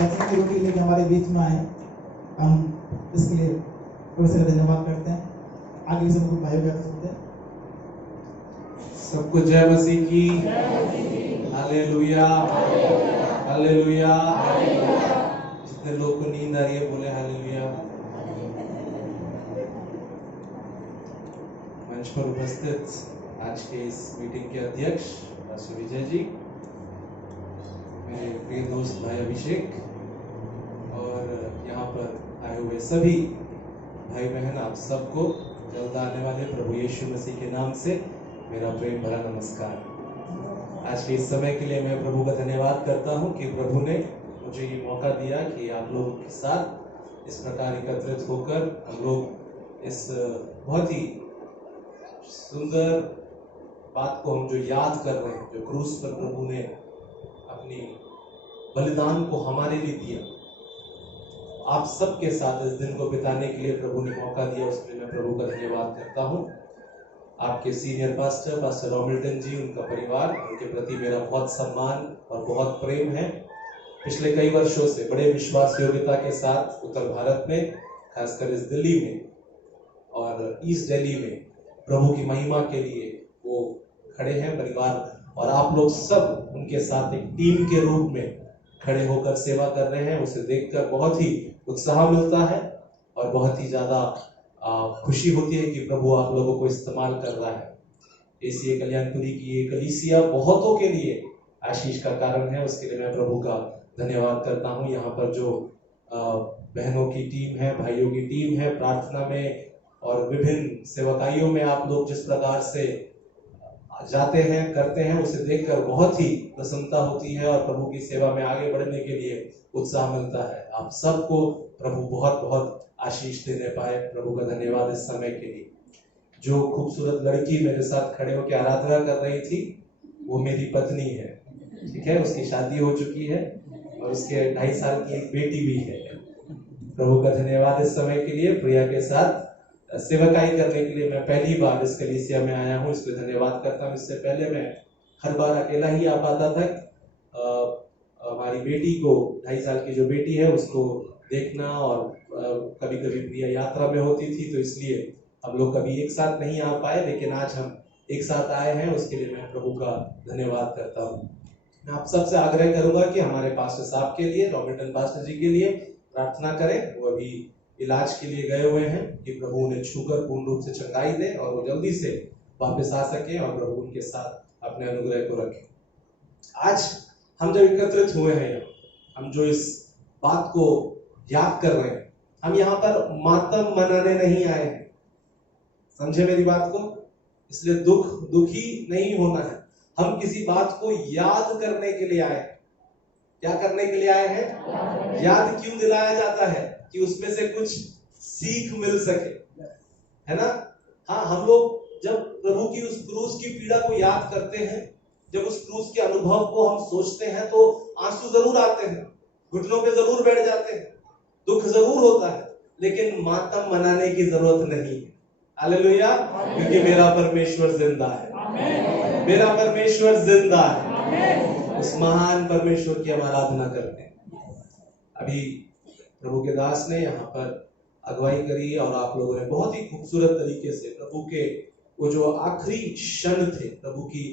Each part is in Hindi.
वचन की रोटी लेके हमारे बीच में आए, हम इसके लिए थोड़े से धन्यवाद करते हैं। आगे से कुछ भाइयों का सुनते हैं। सबको जय मसीह की। Hallelujah hallelujah. जितने लोग को नींद आ रही है बोले हालेलुया। मंच पर उपस्थित आज के इस मीटिंग के अध्यक्ष पास्टर विजय जी, मेरे प्रिय दोस्त भाई अभिषेक और यहाँ पर आए हुए सभी भाई बहन, आप सबको जल्द आने वाले प्रभु यीशु मसीह के नाम से मेरा प्रेम भरा नमस्कार। आज के इस समय के लिए मैं प्रभु का धन्यवाद करता हूँ कि प्रभु ने मुझे ये मौका दिया कि आप लोगों के साथ इस प्रकार एकत्रित होकर हम लोग इस बहुत ही सुंदर बात को हम जो याद कर रहे हैं, जो क्रूस पर प्रभु ने अपनी बलिदान को हमारे लिए दिया, आप सबके साथ इस दिन को बिताने के लिए प्रभु ने मौका दिया, उसके लिए मैं प्रभु का धन्यवाद करता हूँ। आपके सीनियर पास्टर रॉमिल्टन जी, उनका परिवार, उनके प्रति मेरा बहुत सम्मान और बहुत प्रेम है। पिछले कई वर्षों से बड़े विश्वास योग्यता के साथ उत्तर भारत में, खासकर इस दिल्ली में और ईस्ट दिल्ली में प्रभु की महिमा के लिए वो खड़े हैं परिवार, और आप लोग सब उनके साथ एक टीम के रूप में खड़े होकर सेवा कर रहे हैं। उसे देखकर बहुत ही उत्साह मिलता है और बहुत ही ज्यादा खुशी होती है कि प्रभु आप लोगों को इस्तेमाल कर रहा है। एसीए कल्याणपुरी की ये कलीसिया बहुतों के लिए आशीष का कारण है, उसके लिए मैं प्रभु का धन्यवाद करता हूँ। यहाँ पर जो बहनों की टीम है, भाइयों की टीम है, प्रार्थना में और विभिन्न सेवकाइयों में आप लोग जिस प्रकार से जाते हैं, करते हैं, उसे देखकर बहुत ही प्रसन्नता होती है और प्रभु की सेवा में आगे बढ़ने के लिए उत्साह मिलता है। आप सबको प्रभु बहुत बहुत आशीष देने पाए। प्रभु का धन्यवाद इस समय के लिए। जो खूबसूरत लड़की मेरे साथ खड़े होकर आराधना कर रही थी, वो मेरी पत्नी है, ठीक है। उसकी शादी हो चुकी है और उसके 2.5 साल की एक बेटी भी है। प्रभु का धन्यवाद इस समय के लिए। प्रिया के साथ सेवकाई करने के लिए मैं पहली बार इस कलीसिया में आया हूँ, इसलिए धन्यवाद करता हूँ। इससे पहले मैं हर बार अकेला ही आ पाता था। हमारी बेटी को, 2.5 साल की जो बेटी है, उसको देखना, और कभी कभी प्रिया यात्रा में होती थी, तो इसलिए हम लोग कभी एक साथ नहीं आ पाए, लेकिन आज हम एक साथ आए हैं, उसके लिए मैं प्रभु का धन्यवाद करता हूँ। मैं आप सबसे आग्रह करूंगा कि हमारे पास्टर साहब के लिए, रॉबिन्सन पास्टर जी के लिए प्रार्थना करें। वो अभी इलाज के लिए गए हुए हैं कि प्रभु उन्हें छूकर पूर्ण रूप से चंगाई दे और वो जल्दी से वापस आ सके और प्रभु उनके साथ अपने अनुग्रह को रखे। आज हम जब एकत्रित हुए हैं, हम जो इस बात को याद कर रहे हैं, हम यहाँ पर मातम मनाने नहीं आए हैं, समझे मेरी बात को। इसलिए दुखी नहीं होना है, हम किसी बात को याद करने के लिए आए हैं। क्या करने के लिए आए हैं? याद क्यों दिलाया जाता है? कि उसमें से कुछ सीख मिल सके, है ना। हाँ, हम लोग जब प्रभु की उस क्रूस की पीड़ा को याद करते हैं, जब उस क्रूस के अनुभव को हम सोचते हैं, तो आंसू जरूर आते हैं, घुटनों पे जरूर बैठ जाते हैं, दुख जरूर होता है, लेकिन मातम मनाने की जरूरत नहीं है। हालेलुया, क्योंकि मेरा परमेश्वर जिंदा है, मेरा परमेश्वर जिंदा है। उस महान परमेश्वर की हम आराधना करते हैं। अभी प्रभु के दास ने यहाँ पर अगुवाई करी और आप लोगों ने बहुत ही खूबसूरत तरीके से प्रभु के वो जो आखिरी क्षण थे, प्रभु की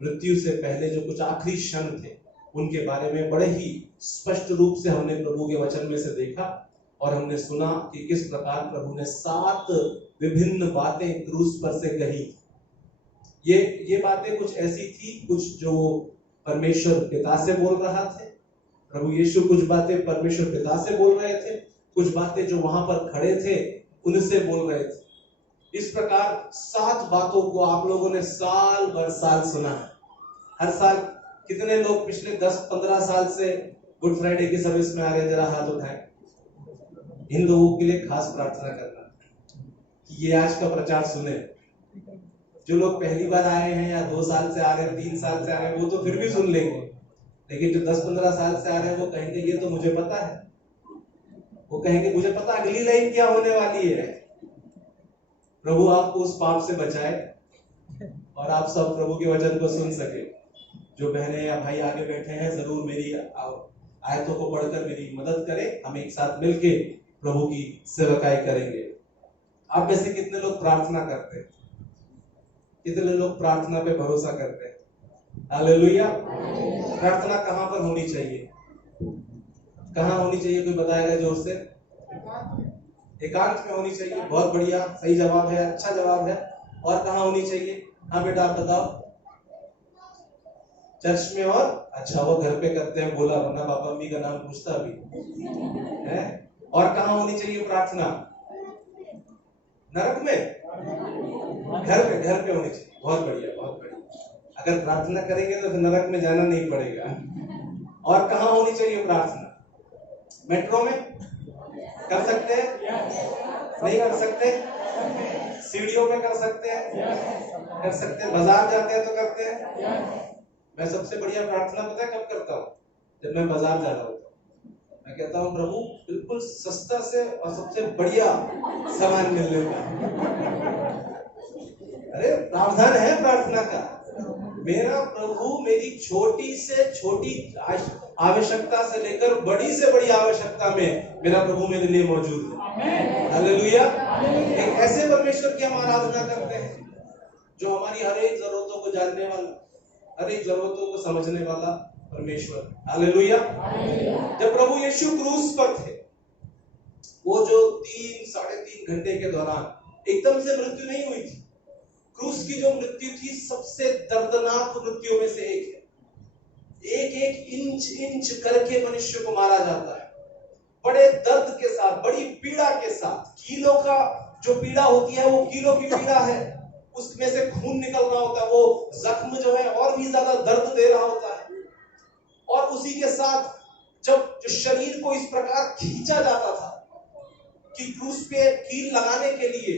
मृत्यु से पहले जो कुछ आखिरी क्षण थे, उनके बारे में बड़े ही स्पष्ट रूप से हमने प्रभु के वचन में से देखा और हमने सुना कि किस प्रकार प्रभु ने 7 विभिन्न बातें क्रूस पर से कही। ये बातें कुछ ऐसी थी, कुछ जो परमेश्वर पिता से बोल रहा थे, प्रभु यीशु कुछ बातें परमेश्वर पिता से बोल रहे थे, कुछ बातें जो वहां पर खड़े थे उनसे बोल रहे थे। इस प्रकार 7 बातों को आप लोगों ने साल भर साल सुना है। हर साल कितने लोग पिछले 10-15 साल से गुड फ्राइडे की सर्विस में आ रहे हैं? जरा हाथ उठाएं। इन लोगों के लिए खास प्रार्थना करना कि ये आज का प्रचार सुने। जो लोग पहली बार आए हैं या 2 साल से आ रहे हैं, 3 साल से आ रहे हैं, वो तो फिर भी सुन लेंगे, लेकिन जो 10-15 साल से आ रहे हैं वो कहेंगे ये तो मुझे पता है, वो कहेंगे मुझे पता अगली लाइन क्या होने वाली है। प्रभु आपको उस पाप से बचाए और आप सब प्रभु के वचन को सुन सके। जो बहनें या भाई आगे बैठे हैं, जरूर मेरी आयतों को पढ़कर मेरी मदद करें। हम एक साथ मिलके प्रभु की सेवकाई करेंगे। आप में से कितने लोग प्रार्थना करते हैं? कितने लोग प्रार्थना पे भरोसा करते हैं? हालेलुया। प्रार्थना कहां पर होनी चाहिए? कहां होनी चाहिए? कोई बताएगा जोर से? एकांत में होनी चाहिए। बहुत बढ़िया, सही जवाब है, अच्छा जवाब है। और कहां होनी चाहिए? हाँ बेटा आप बताओ। चर्च में। और अच्छा वो घर पे करते हैं बोला, वरना पापा मम्मी का नाम पूछता भी है। और कहां होनी चाहिए प्रार्थना? नरक में? घर पे होनी चाहिए। बहुत बढ़िया, बहुत बढ़िया। अगर प्रार्थना करेंगे तो फिर नरक में जाना नहीं पड़ेगा। और कहां होनी चाहिए प्रार्थना? मेट्रो में कर सकते हैं? नहीं कर सकते? सीढ़ियों पे कर सकते हैं? कर सकते हैं। बाजार जाते हैं तो करते हैं? मैं सबसे बढ़िया प्रार्थना पता है कब करता हूँ? जब मैं बाजार जा रहा होता हूँ। मैं कहता हूँ प्रभु बिल्कुल सस्ता से और सबसे बढ़िया सामान मिलने का। अरे प्रावधान है प्रार्थना का। मेरा प्रभु मेरी छोटी से छोटी आवश्यकता से लेकर बड़ी से बड़ी आवश्यकता में मेरा प्रभु मेरे लिए मौजूद है। हालेलुया। एक ऐसे परमेश्वर की हम आराधना करते हैं जो हमारी हर एक जरूरतों को जानने वाला, हर एक जरूरतों को समझने वाला परमेश्वर। हालेलुया। जब प्रभु यीशु क्रूस पर थे, वो जो 3-3.5 घंटे के दौरान एकदम से मृत्यु नहीं हुई थी। क्रूस की जो मृत्यु थी सबसे दर्दनाक मृत्यु में से एक है। एक एक इंच करके मनुष्य को मारा जाता है, बड़े दर्द के साथ, बड़ी पीड़ा के साथ। कीलों का जो पीड़ा होती है वो कीलों की पीड़ा है, उसमें से खून निकल रहा होता है, वो जख्म जो है और भी ज्यादा दर्द दे रहा होता है। और उसी के साथ जब जो शरीर को इस प्रकार खींचा जाता था कि क्रूस पे कील लगाने के लिए,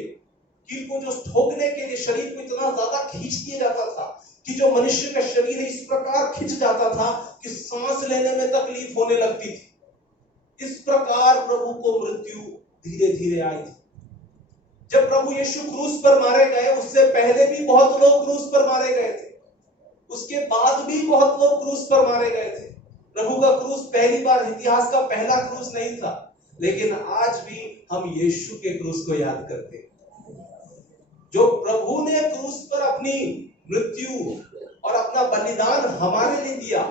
कील को जो ठोकने के लिए शरीर को इतना ज्यादा खींच दिया जाता था कि जो मनुष्य का शरीर इस प्रकार खिंच जाता था कि सांस लेने में तकलीफ होने लगती थी। इस प्रकार प्रभु को मृत्यु धीरे धीरे आई थी। जब प्रभु यीशु क्रूस पर मारे गए, उससे पहले भी बहुत लोग क्रूस पर मारे गए थे, उसके बाद भी बहुत लोग क्रूस पर मारे गए थे। प्रभु का क्रूस पहली बार, इतिहास का पहला क्रूस नहीं था, लेकिन आज भी हम यीशु के क्रूस को याद करते हैं। जो प्रभु ने क्रूस पर अपनी मृत्यु और अपना बलिदान हमारे लिए दिया,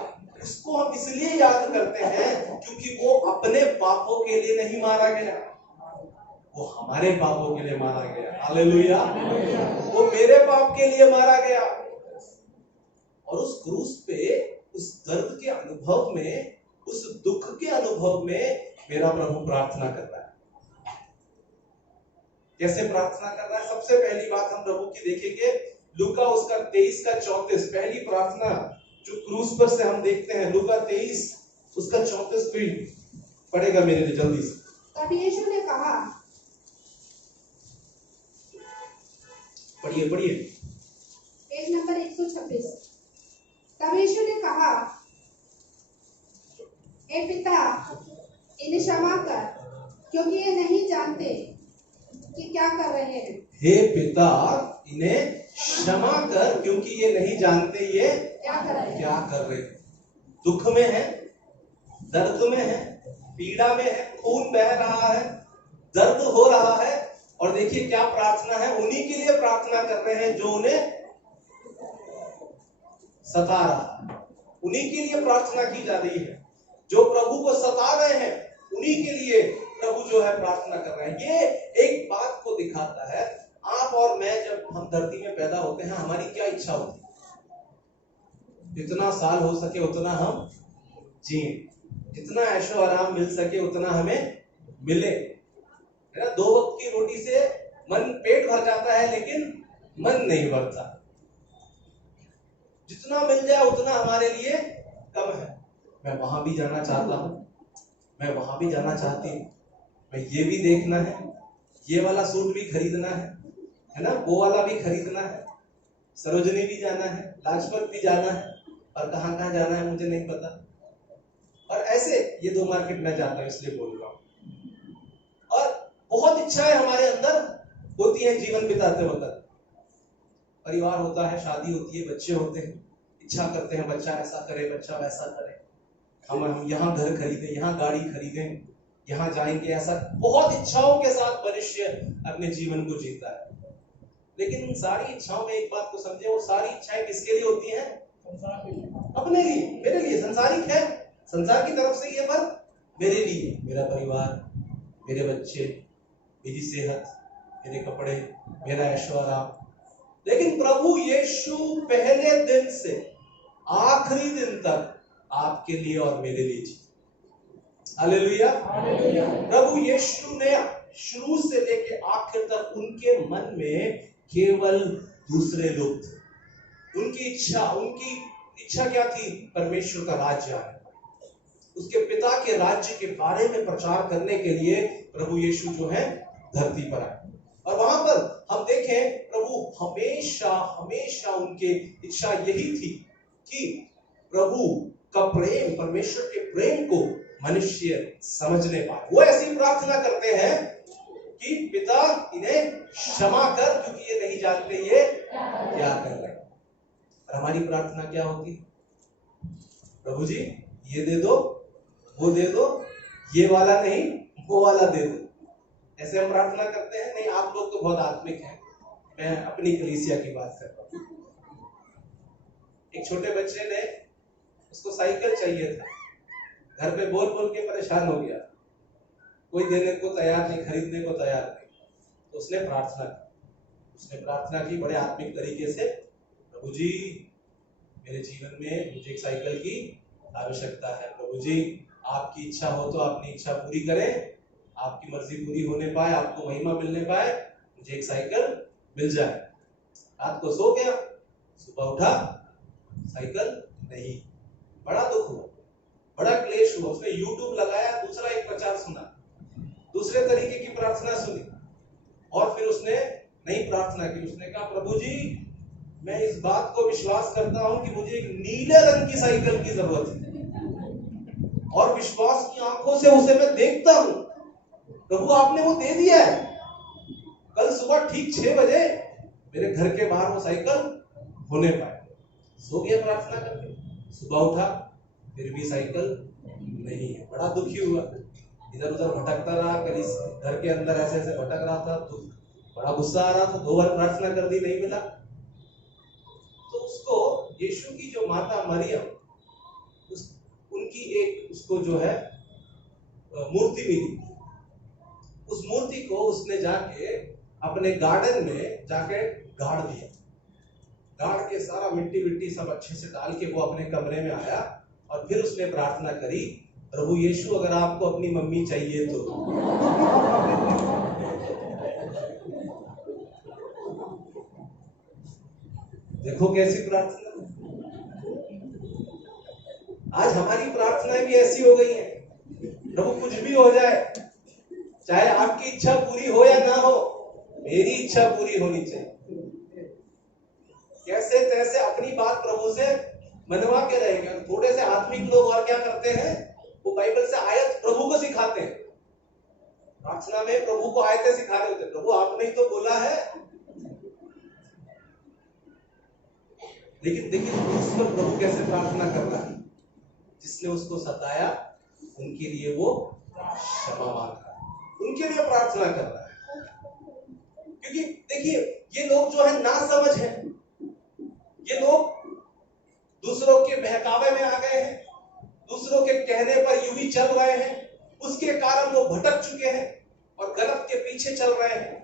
उसको हम इसलिए याद करते हैं क्योंकि वो अपने पापों के लिए नहीं मारा गया, वो हमारे पापों के लिए मारा गया। हालेलुया। वो मेरे पाप के लिए मारा गया। और उस क्रूस पे, उस दर्द के अनुभव में, उस दुख के अनुभव में मेरा प्रभु प्रार्थना कर रहा है। कैसे प्रार्थना कर रहा है? सबसे पहली बात हम प्रभु की देखेंगे, लूका उसका 23:34। पहली प्रार्थना जो क्रूस पर से हम देखते हैं, लूका 23:34 पे पढ़ेगा मेरे लिए जल्दी से। तब यीशु ने कहा, पढ़िए पढ़िए, पेज नंबर 126। तब यीशु ने कहा, हे पिता, इन्हें क्षमा कर, क्योंकि ये नहीं जानते कि क्या कर रहे हैं। हे पिता, इन्हें क्षमा कर, क्योंकि ये नहीं जानते ये क्या कर रहे हैं। दुख में है, दर्द में है, पीड़ा में है, खून बह रहा है, दर्द हो रहा है। और देखिए क्या प्रार्थना है, उन्हीं के लिए प्रार्थना कर रहे हैं जो उन्हें सता रहा है। उन्हीं के लिए प्रार्थना की जा रही है, जो प्रभु को सता रहे हैं, उन्हीं के लिए प्रभु जो है प्रार्थना कर रहे हैं। ये एक बात को दिखाता है, आप और मैं जब हम धरती में पैदा होते हैं, हमारी क्या इच्छा होती है? जितना साल हो सके उतना हम जिए, जितना ऐशो आराम मिल सके उतना हमें मिले, है ना। 2 वक्त की रोटी से मन पेट भर जाता है, लेकिन मन नहीं भरता। जितना मिल जाए उतना हमारे लिए कम है। मैं वहां भी जाना चाहता हूं, मैं वहां भी जाना चाहती हूँ, मैं ये भी देखना है, ये वाला सूट भी खरीदना है ना, वो वाला भी खरीदना है, सरोजनी भी जाना है, लाजपत भी जाना है, और कहाँ कहाँ जाना है मुझे नहीं पता। और ऐसे ये 2 मार्केट मैं जाता हूँ, इसलिए बोल रहा हूँ। और बहुत इच्छाएं हमारे अंदर होती है जीवन बिताते वक्त। परिवार होता है, शादी होती है, बच्चे होते हैं, इच्छा करते हैं बच्चा ऐसा करे, बच्चा वैसा करे, हम यहाँ घर खरीदें, यहाँ गाड़ी खरीदें, यहाँ जाएंगे, ऐसा बहुत इच्छाओं के साथ मनुष्य अपने जीवन को जीता है। लेकिन सारी इच्छाओं में एक बात को समझे, वो सारी इच्छाएं किसके लिए होती हैं? अपने लिए, मेरे लिए। संसारिक है, संसार की तरफ से ये, पर मेरे लिए, मेरा परिवार, मेरे बच्चे, मेरी सेहत, मेरे कपड़े, मेरा ऐश्वर्य। लेकिन प्रभु यीशु पहले दिन से आखिरी दिन तक आपके लिए और मेरे लिए जी। हालेलुया। प्रभु यीशु ने शुरू से लेके आखिर तक उनके मन में केवल दूसरे लोग थे। उनकी इच्छा क्या थी? परमेश्वर का राज्य आने, उसके पिता के राज्य के बारे में प्रचार करने के लिए प्रभु यीशु जो है धरती पर आए। और वहां पर हम देखें, प्रभु हमेशा हमेशा उनके इच्छा यही थी कि प्रभु का प्रेम, परमेश्वर के प्रेम को मनुष्य समझने पाए। वो ऐसी प्रार्थना करते हैं कि पिता इन्हें क्षमा कर, क्योंकि ये नहीं जानते ये क्या कर रहे हैं। और हमारी प्रार्थना क्या होती? प्रभु जी ये दे दो, वो दे दो, ये वाला नहीं वो वाला दे दो। ऐसे हम प्रार्थना करते हैं? नहीं, आप लोग तो बहुत आत्मिक हैं, मैं अपनी कलीसिया की बात कर रहा हूं। एक छोटे बच्चे ने, उसको साइकिल चाहिए था, घर पे बोल बोल के परेशान हो गया, कोई देने को तैयार नहीं, खरीदने को तैयार नहीं। तो उसने प्रार्थना की बड़े आत्मिक तरीके से, प्रभु जी मेरे जीवन में मुझे एक साइकिल की आवश्यकता है। प्रभु जी आपकी इच्छा हो तो अपनी इच्छा पूरी करें, आपकी मर्जी पूरी होने पाए, आपको महिमा मिलने पाए, मुझे एक साइकिल मिल जाए। रात को सो गया, सुबह उठा, साइकिल नहीं। बड़ा दुख हुआ, बड़ा क्लेश हुआ। उसने YouTube लगाया, दूसरा एक प्रचार सुना, दूसरे तरीके की प्रार्थना सुनी, और फिर उसने नई प्रार्थना की। उसने कहा, प्रभु जी मैं इस बात को विश्वास करता हूं कि मुझे एक नीले रंग की साइकिल की जरूरत है, और विश्वास की आंखों से उसे मैं देखता हूं। प्रभु आपने वो दे दिया है। कल सुबह ठीक 6 बजे मेरे घर के बाहर वो साइकिल होने पाए। सो गया प्रार्थना करके, सुबह उठा, फिर भी साइकिल नहीं है। बड़ा दुखी हुआ, इधर उधर भटकता रहा, घर के अंदर ऐसे ऐसे भटक रहा था, तो बड़ा गुस्सा आ रहा था। 2 बार प्रार्थना कर दी, नहीं मिला। तो उसको यीशु की जो माता मरियम, उनकी एक उसको जो है मूर्ति मिली। उस मूर्ति को उसने जाके अपने गार्डन में जाके गाड़ दिया। गाड़ के सारा मिट्टी सब अच्छे से डाल के वो अपने कमरे में आया, और फिर उसने प्रार्थना करी, प्रभु यीशु अगर आपको अपनी मम्मी चाहिए तो। देखो कैसी प्रार्थना। आज हमारी प्रार्थनाएं भी ऐसी हो गई हैं, प्रभु कुछ भी हो जाए, चाहे आपकी इच्छा पूरी हो या ना हो, मेरी इच्छा पूरी होनी चाहिए। कैसे तैसे अपनी बात प्रभु से मनवा के रहेंगे। थोड़े से आत्मिक लोग और क्या करते हैं, वो बाइबल से आयत प्रभु को सिखाते हैं। प्रार्थना में प्रभु को आयतें सिखा रहे होते, प्रभु आपने ही तो बोला है। लेकिन देखिए उस पर प्रभु कैसे प्रार्थना कर रहा है, जिसने उसको सताया उनके लिए वो क्षमा मांग रहा है, उनके लिए प्रार्थना कर रहा है। क्योंकि देखिए ये लोग जो है ना समझ है, ये लोग दूसरों के बहकावे में आ गए हैं, दूसरों के कहने पर यूं ही चल रहे हैं, उसके कारण वो भटक चुके हैं और गलत के पीछे चल रहे हैं।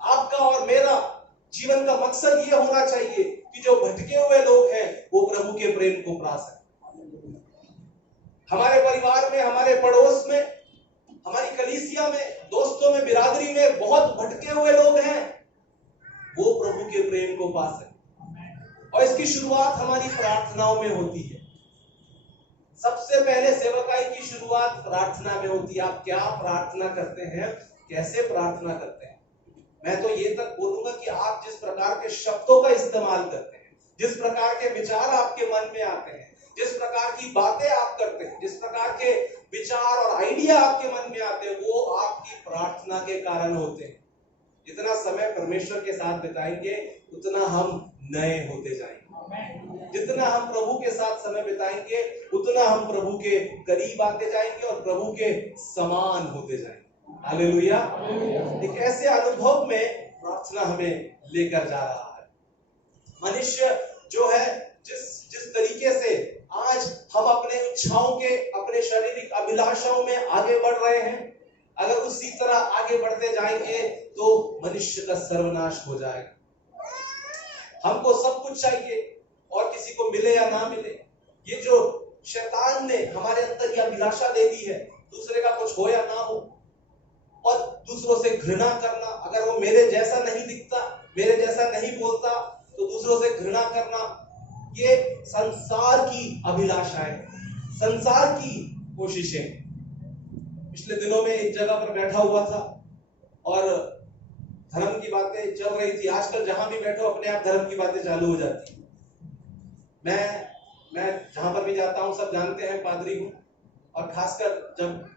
आपका और मेरा जीवन का मकसद ये होना चाहिए कि जो भटके हुए लोग हैं वो प्रभु के प्रेम को पा सकें। हमारे परिवार में, हमारे पड़ोस में, हमारी कलीसिया में, दोस्तों में, बिरादरी में बहुत भटके हुए लोग हैं, वो प्रभु के प्रेम को पा सकें। और इसकी शुरुआत हमारी प्रार्थनाओं में होती है। सबसे पहले सेवकाई की शुरुआत प्रार्थना में होती है। आप क्या प्रार्थना करते हैं, कैसे प्रार्थना करते हैं? मैं तो ये तक बोलूंगा कि आप जिस प्रकार के शब्दों का इस्तेमाल करते हैं, जिस प्रकार के विचार आपके मन में आते हैं, जिस प्रकार की बातें आप करते हैं, जिस प्रकार के विचार और आइडिया आपके मन में आते हैं, वो आपकी प्रार्थना के कारण होते हैं। जितना समय परमेश्वर के साथ बिताएंगे उतना हम नए होते जाएंगे। जितना हम प्रभु के साथ समय बिताएंगे उतना हम प्रभु के करीब आते जाएंगे और प्रभु के समान होते जाएंगे। हालेलुया। एक ऐसे अनुभव में प्रार्थना हमें लेकर जा रहा है। मनुष्य जो है जिस तरीके से आज हम अपने इच्छाओं के, अपने शारीरिक अभिलाषाओं में आगे बढ़ रहे हैं, अगर उसी तरह आगे बढ़ते जाएंगे तो मनुष्य का सर्वनाश हो जाएगा। हमको सब कुछ चाहिए और किसी को मिले या ना मिले, ये जो शैतान ने हमारे अंदर यह अभिलाषा दे दी है, दूसरे का कुछ हो या ना हो, और दूसरों से घृणा करना, अगर वो मेरे जैसा नहीं दिखता, मेरे जैसा नहीं बोलता तो दूसरों से घृणा करना, ये संसार की अभिलाषाएं, संसार की कोशिशें। पिछले दिनों में एक जगह पर बैठा हुआ था और धर्म की बातें चल रही थी। आजकल जहां भी बैठो अपने आप धर्म की बातें चालू हो जाती। मैं जहां पर भी जाता हूं सब जानते हैं पादरी हूं, और खासकर जब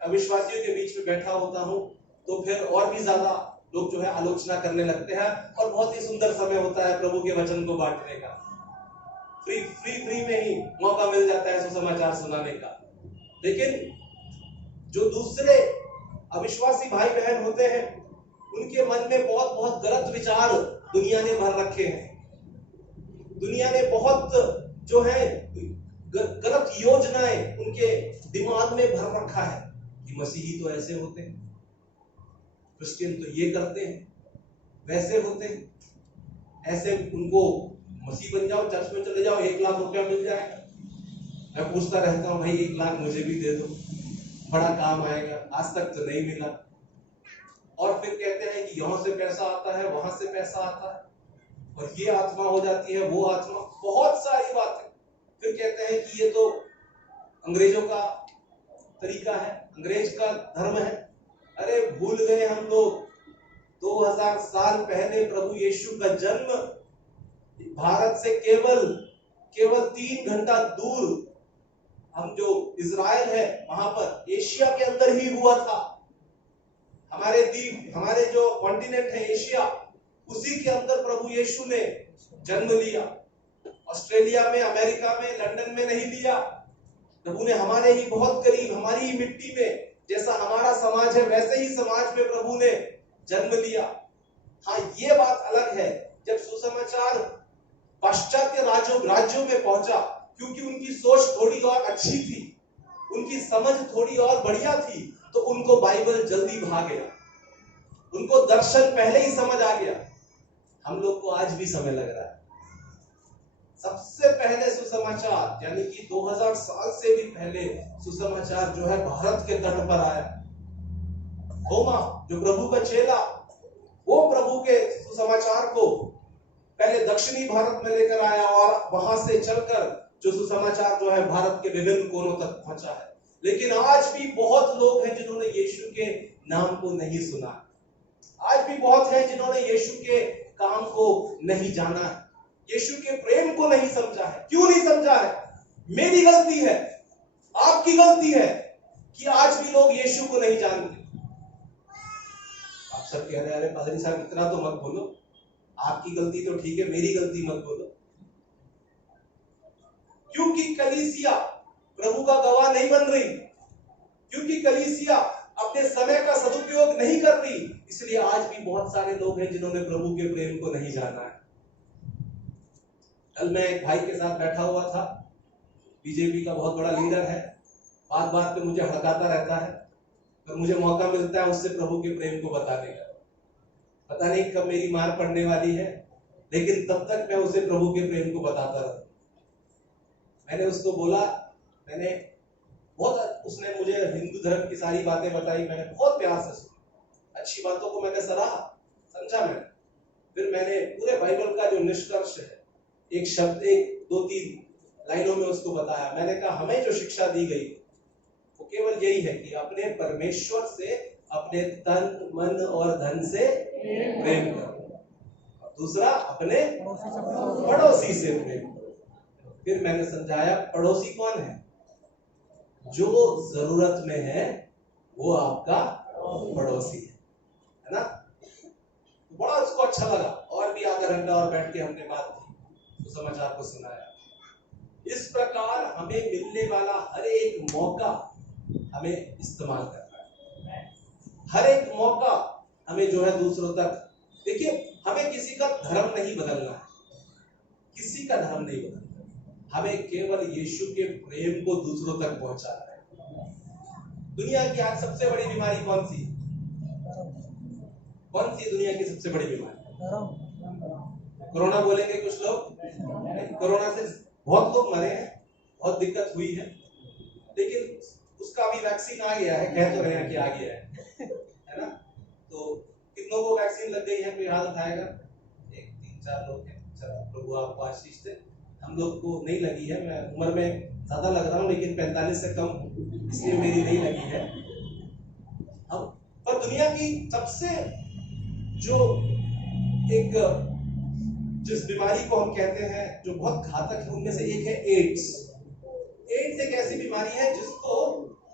अविश्वासियों के बीच में बैठा होता हूं तो फिर और भी ज्यादा लोग जो है आलोचना करने लगते हैं, और बहुत ही सुंदर समय होता है प्रभु के वचन को बांटने का। फ्री में ही मौका मिल जाता है सुसमाचार सुनाने का। लेकिन जो दूसरे अविश्वासी भाई बहन होते हैं उनके मन में बहुत बहुत गलत विचार दुनिया ने भर रखे हैं। दुनिया ने बहुत जो है गलत योजनाएं उनके दिमाग में भर रखा है कि मसीही तो ऐसे होते हैं, क्रिश्चियन तो ये करते हैं, वैसे होते हैं, ऐसे उनको मसीह बन जाओ, चर्च में चले जाओ, 1 लाख रुपया मिल जाएगा। मैं पूछता रहता हूँ भाई 1 लाख मुझे भी दे दो, बड़ा काम आएगा, आज तक तो नहीं मिला। और फिर कहते हैं कि यहाँ से पैसा आता है, वहां से पैसा आता है, और ये आत्मा हो जाती है, वो आत्मा, बहुत सारी बातें। फिर कहते हैं कि ये तो अंग्रेजों का तरीका है, अंग्रेज का धर्म है। अरे भूल गए हम लोग 2000 साल पहले प्रभु यीशु का जन्म भारत से केवल 3 घंटा दूर, हम जो इजराइल है वहां पर एशिया के अंदर ही हुआ था। हमारे द्वीप, हमारे जो कॉन्टिनेंट है एशिया, उसी के अंदर प्रभु यीशु ने जन्म लिया। ऑस्ट्रेलिया में, अमेरिका में, लंदन में नहीं लिया। प्रभु ने हमारे ही बहुत करीब, हमारी ही मिट्टी में, जैसा हमारा समाज है वैसे ही समाज में प्रभु ने जन्म लिया। हाँ, ये बात अलग है जब सुसमाचार पाश्चात्य राज्यों में पहुंचा, क्योंकि उनकी सोच थोड़ी और अच्छी थी, उनकी समझ थोड़ी और बढ़िया थी, तो उनको बाइबल जल्दी भा गया, उनको दर्शन पहले ही समझ आ गया। हम लोग को आज भी समय लग रहा है। सबसे पहले सुसमाचार यानी कि 2000 साल से भी पहले सुसमाचार जो है भारत के तट पर आया। थोमा जो प्रभु का चेला, वो प्रभु के सुसमाचार को पहले दक्षिणी भारत में लेकर आया और वहां से चलकर जो सुसमाचार जो है भारत के विभिन्न कोनों तक पहुंचा है। लेकिन आज भी बहुत लोग हैं जिन्होंने यीशु के नाम को नहीं सुना। आज भी बहुत हैं जिन्होंने यीशु के काम को नहीं जाना है, यीशु के प्रेम को नहीं समझा है। क्यों नहीं समझा है? मेरी गलती है, आपकी गलती है कि आज भी लोग यीशु को नहीं जानते। आप सब कह रहे हैं अरे पादरी साहब इतना तो मत बोलो, आपकी गलती तो ठीक है, मेरी गलती मत बोलो। क्योंकि कलीसिया प्रभु का गवाह नहीं बन रही, क्योंकि कलीसिया अपने समय का सदुपयोग नहीं कर रही, इसलिए आज भी बहुत सारे लोग हैं जिन्होंने प्रभु के प्रेम को नहीं जाना है। कल मैं एक भाई के साथ बैठा हुआ था, बीजेपी का बहुत बड़ा लीडर है, बात बात पे मुझे हड़काता रहता है, पर मुझे मौका मिलता है उससे प्रभु के प्रेम को बताने का। पता नहीं कब मेरी मार पड़ने वाली है, लेकिन तब तक मैं उसे प्रभु के प्रेम को बताता रहता। मैंने उसको बोला, उसने मुझे हिंदू धर्म की सारी बातें बताई, मैंने बहुत प्यार से सुनी, अच्छी बातों को मैंने सराहा, समझा मैंने। फिर मैंने पूरे बाइबल का जो निष्कर्ष है, एक शब्द, 1-2-3 लाइनों में उसको बताया। मैंने कहा हमें जो शिक्षा दी गई वो केवल यही है कि अपने परमेश्वर से अपने तन, मन और धन से प्रेम करो, दूसरा अपने पड़ोसी से प्रेम करो। फिर मैंने समझाया पड़ोसी कौन है? जो जरूरत में है वो आपका पड़ोसी है ना। बड़ा उसको अच्छा लगा, और भी आधा घंटा और बैठ के हमने बात की। सुसमाचार को सुनाया। इस प्रकार हमें मिलने वाला हर एक मौका हमें इस्तेमाल करना है। हर एक मौका हमें जो है दूसरों तक, देखिए हमें किसी का धर्म नहीं बदलना है, किसी का धर्म नहीं बदलना, हमें केवल यीशु के प्रेम को दूसरों तक पहुंचाना है। दुनिया की आज सबसे बड़ी बीमारी कौन सी? कौन सी दुनिया की सबसे बड़ी बीमारी? कोरोना बोलेंगे कुछ लोग, कोरोना से बहुत लोग मरे हैं, बहुत दिक्कत हुई है, लेकिन उसका अभी वैक्सीन आ गया है, कह तो रहे हैं कि आ गया है ना? तो कितनों को वैक्सीन लग गई है? कोई हाथ उठाएगा? 1 3 4 लोग हैं। चलो प्रभु आपको आशीष दे। हम लोग को नहीं लगी है, मैं उम्र में ज्यादा लग रहा हूँ लेकिन 45 से कम, इसलिए मेरी नहीं लगी है। हम पर दुनिया की सबसे जो एक जिस बीमारी को हम कहते हैं जो बहुत घातक है, उनमें से एक है एड्स। एड्स एक ऐसी बीमारी है जिसको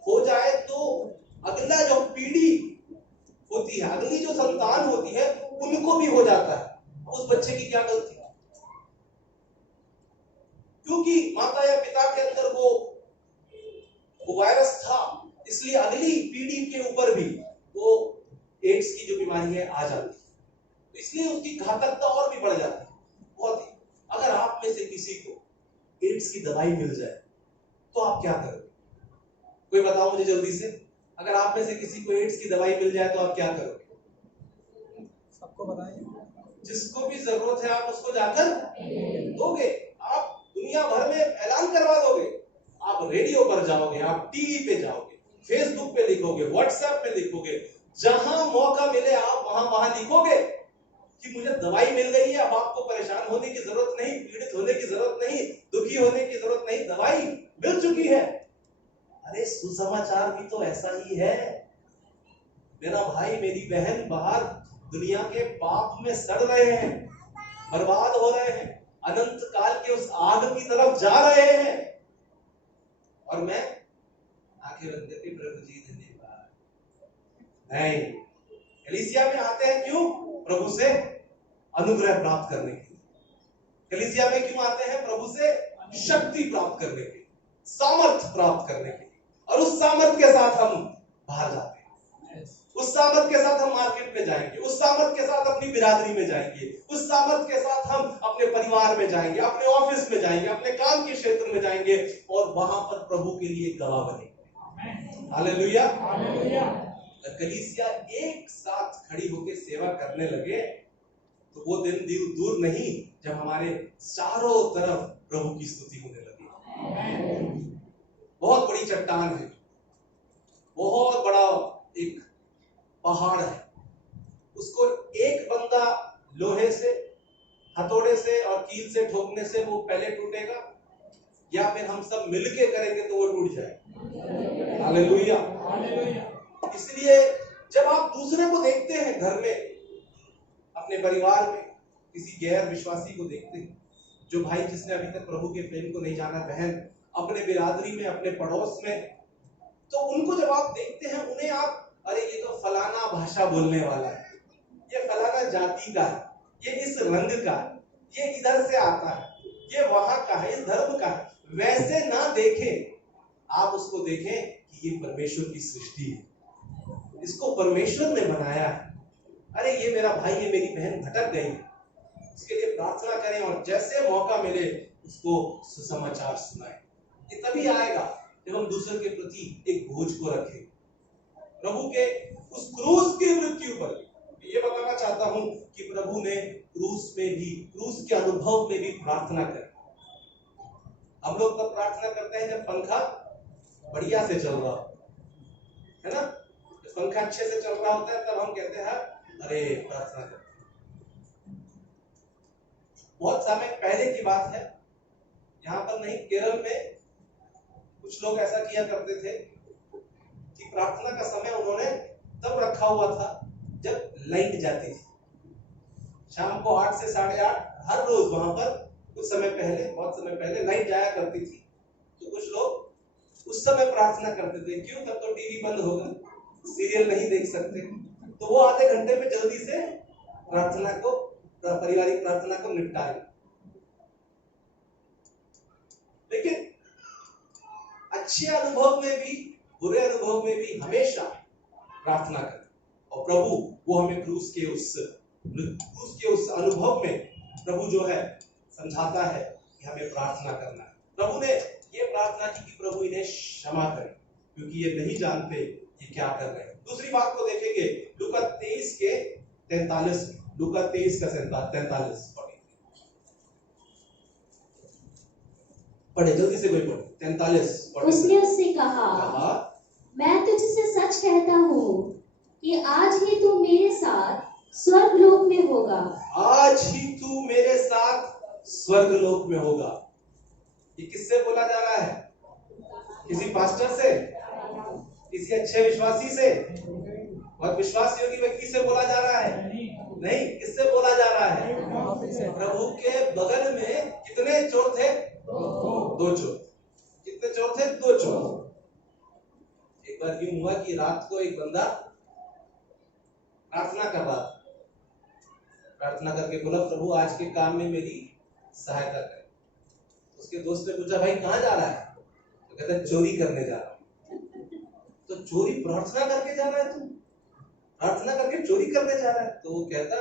हो जाए तो अगला जो पीढ़ी होती है, अगली जो संतान होती है, उनको भी हो जाता है। उस बच्चे की क्या गलती? क्योंकि माता या पिता के अंदर वो वायरस था, इसलिए अगली पीढ़ी के ऊपर भी वो एड्स की जो बीमारी है आ जाती है। इसलिए उसकी घातकता और भी बढ़ जाती है बहुत ही। अगर आप में से किसी को एड्स की दवाई मिल जाए तो आप क्या करोगे? कोई बताओ मुझे जल्दी से। अगर आप में से किसी को एड्स की दवाई मिल जाए तो आप क्या करोगे? सबको बताइए। जिसको भी जरूरत है आप उसको जाकर दोगे। आप दुनिया भर में ऐलान करवा दोगे। आप रेडियो पर जाओगे, आप टीवी पे जाओगे, फेसबुक पे लिखोगे, व्हाट्सएप पे लिखोगे, जहां मौका मिले आप वहां लिखोगे कि मुझे दवाई मिल गई है। अब आपको परेशान होने की जरूरत नहीं, पीड़ित होने की जरूरत नहीं, दुखी होने की जरूरत नहीं, दवाई मिल चुकी है। अरे सुसमाचार भी तो ऐसा ही है। मेरा भाई मेरी बहन बाहर दुनिया के पाप में सड़ रहे हैं, बर्बाद हो रहे हैं, अनंत काल के उस आग की तरफ जा रहे हैं, और मैं आंखें बंद करके प्रभु जी धन्यवाद। नहीं, कलीसिया में आते हैं क्यों? प्रभु से अनुग्रह प्राप्त करने के लिए। कलीसिया में क्यों आते हैं? प्रभु से शक्ति प्राप्त करने के लिए, सामर्थ प्राप्त करने के लिए, और उस सामर्थ के साथ हम बाहर जाते हैं। उस सामर्थ के साथ हम मार्केट में जाएंगे, उस सामर्थ के साथ अपनी बिरादरी में जाएंगे, उस सामर्थ के साथ हम अपने परिवार में जाएंगे, अपने ऑफिस में जाएंगे, अपने काम के क्षेत्र में जाएंगे, और वहां पर प्रभु के लिए गवाह बनेंगे। हालेलुया। कलीसिया एक साथ खड़ी होकर सेवा करने लगे तो वो दिन दूर नहीं जब हमारे चारों तरफ प्रभु की स्तुति होने लगी। बहुत बड़ी चट्टान है, बहुत बड़ा एक पहाड़ है, उसको एक बंदा लोहे से, हथौड़े से और कील से ठोकने से वो पहले टूटेगा, या फिर हम सब मिलके करेंगे तो वो टूट जाएगा। हालेलुया। इसलिए जब आप दूसरे को देखते हैं घर में, अपने परिवार में किसी गैर विश्वासी को देखते हैं, जो भाई जिसने अभी तक प्रभु के प्रेम को नहीं जाना, बहन अपने बिरादरी में, अपने पड़ोस में, तो उनको जब आप देखते हैं, उन्हें आप, अरे ये तो फलाना भाषा बोलने वाला है, ये फलाना जाति का है, ये इस रंग का है, ये इधर से आता है, ये वहां का है, इस धर्म का है, वैसे ना देखें। आप उसको देखें कि ये परमेश्वर की सृष्टि है, इसको परमेश्वर ने बनाया है। अरे ये मेरा भाई, ये मेरी बहन भटक गई, इसके लिए प्रार्थना करें, और जैसे मौका मिले उसको सुसमाचार सुनाएं। ये तभी आएगा जब हम दूसरे के प्रति एक बोझ को रखें। प्रभु के उस क्रूस की मृत्यु पर ये बताना चाहता हूं कि प्रभु ने क्रूस में भी, क्रूस के अनुभव में भी प्रार्थना करी। हम लोग तब प्रार्थना करते हैं जब पंखा बढ़िया से चल रहा है ना, जब पंखा अच्छे से चल रहा होता है तब हम कहते हैं अरे प्रार्थना करते हैं। बहुत समय पहले की बात है, यहाँ पर नहीं, केरल में कुछ लोग ऐसा किया करते थे कि प्रार्थना का समय उन्होंने तब रखा हुआ था जब लाइट जाती थी। शाम को 8 से 8:30 हर रोज वहां पर कुछ समय पहले, बहुत समय पहले लाइट जाया करती थी, तो कुछ लोग उस समय प्रार्थना करते थे। क्यों? तब तो टीवी बंद होगा, सीरियल नहीं देख सकते, तो वो आधे घंटे में जल्दी से प्रार्थना को, पारिवारिक प्रार्थना को निपटाए। अच्छे अनुभव में भी बुरे अनुभव में भी हमेशा प्रार्थना करें। और प्रभु वो हमें क्रूस के उस अनुभव में प्रभु जो है समझाता है कि हमें प्रार्थना करना है। प्रभु ने ये प्रार्थना की कि प्रभु इन्हें क्षमा करें क्योंकि ये नहीं जानते ये क्या कर रहे हैं। दूसरी बात को देखेंगे लूका 23 के 43, लूका 23 का 43 पढ़े जल्दी से, कोई पढ़े 43। उसने उससे कहा मैं तुझसे सच कहता हूँ कि आज ही तू मेरे साथ स्वर्गलोक में होगा। आज ही तू मेरे साथ स्वर्गलोक में होगा। ये किससे बोला जा रहा है? किसी पास्टर से, किसी अच्छे विश्वासी से, बहुत विश्वास योगी व्यक्ति से बोला जा रहा है? नहीं, किससे बोला जा रहा है? प्रभु के बगल में कितने चोर थे? 2 चोर। कितने चोर थे? 2 चोर। एक बार यूं हुआ कि रात को एक बंदा प्रार्थना कर रहा था, प्रार्थना करके बोला प्रभु आज के काम में मेरी सहायता करें। उसके दोस्त ने पूछा भाई कहाँ जा रहा है? तो कहता चोरी करने जा रहा हूं। तो चोरी प्रार्थना करके जा रहा है तू? प्रार्थना करके चोरी करने जा रहा है? तो वो कहता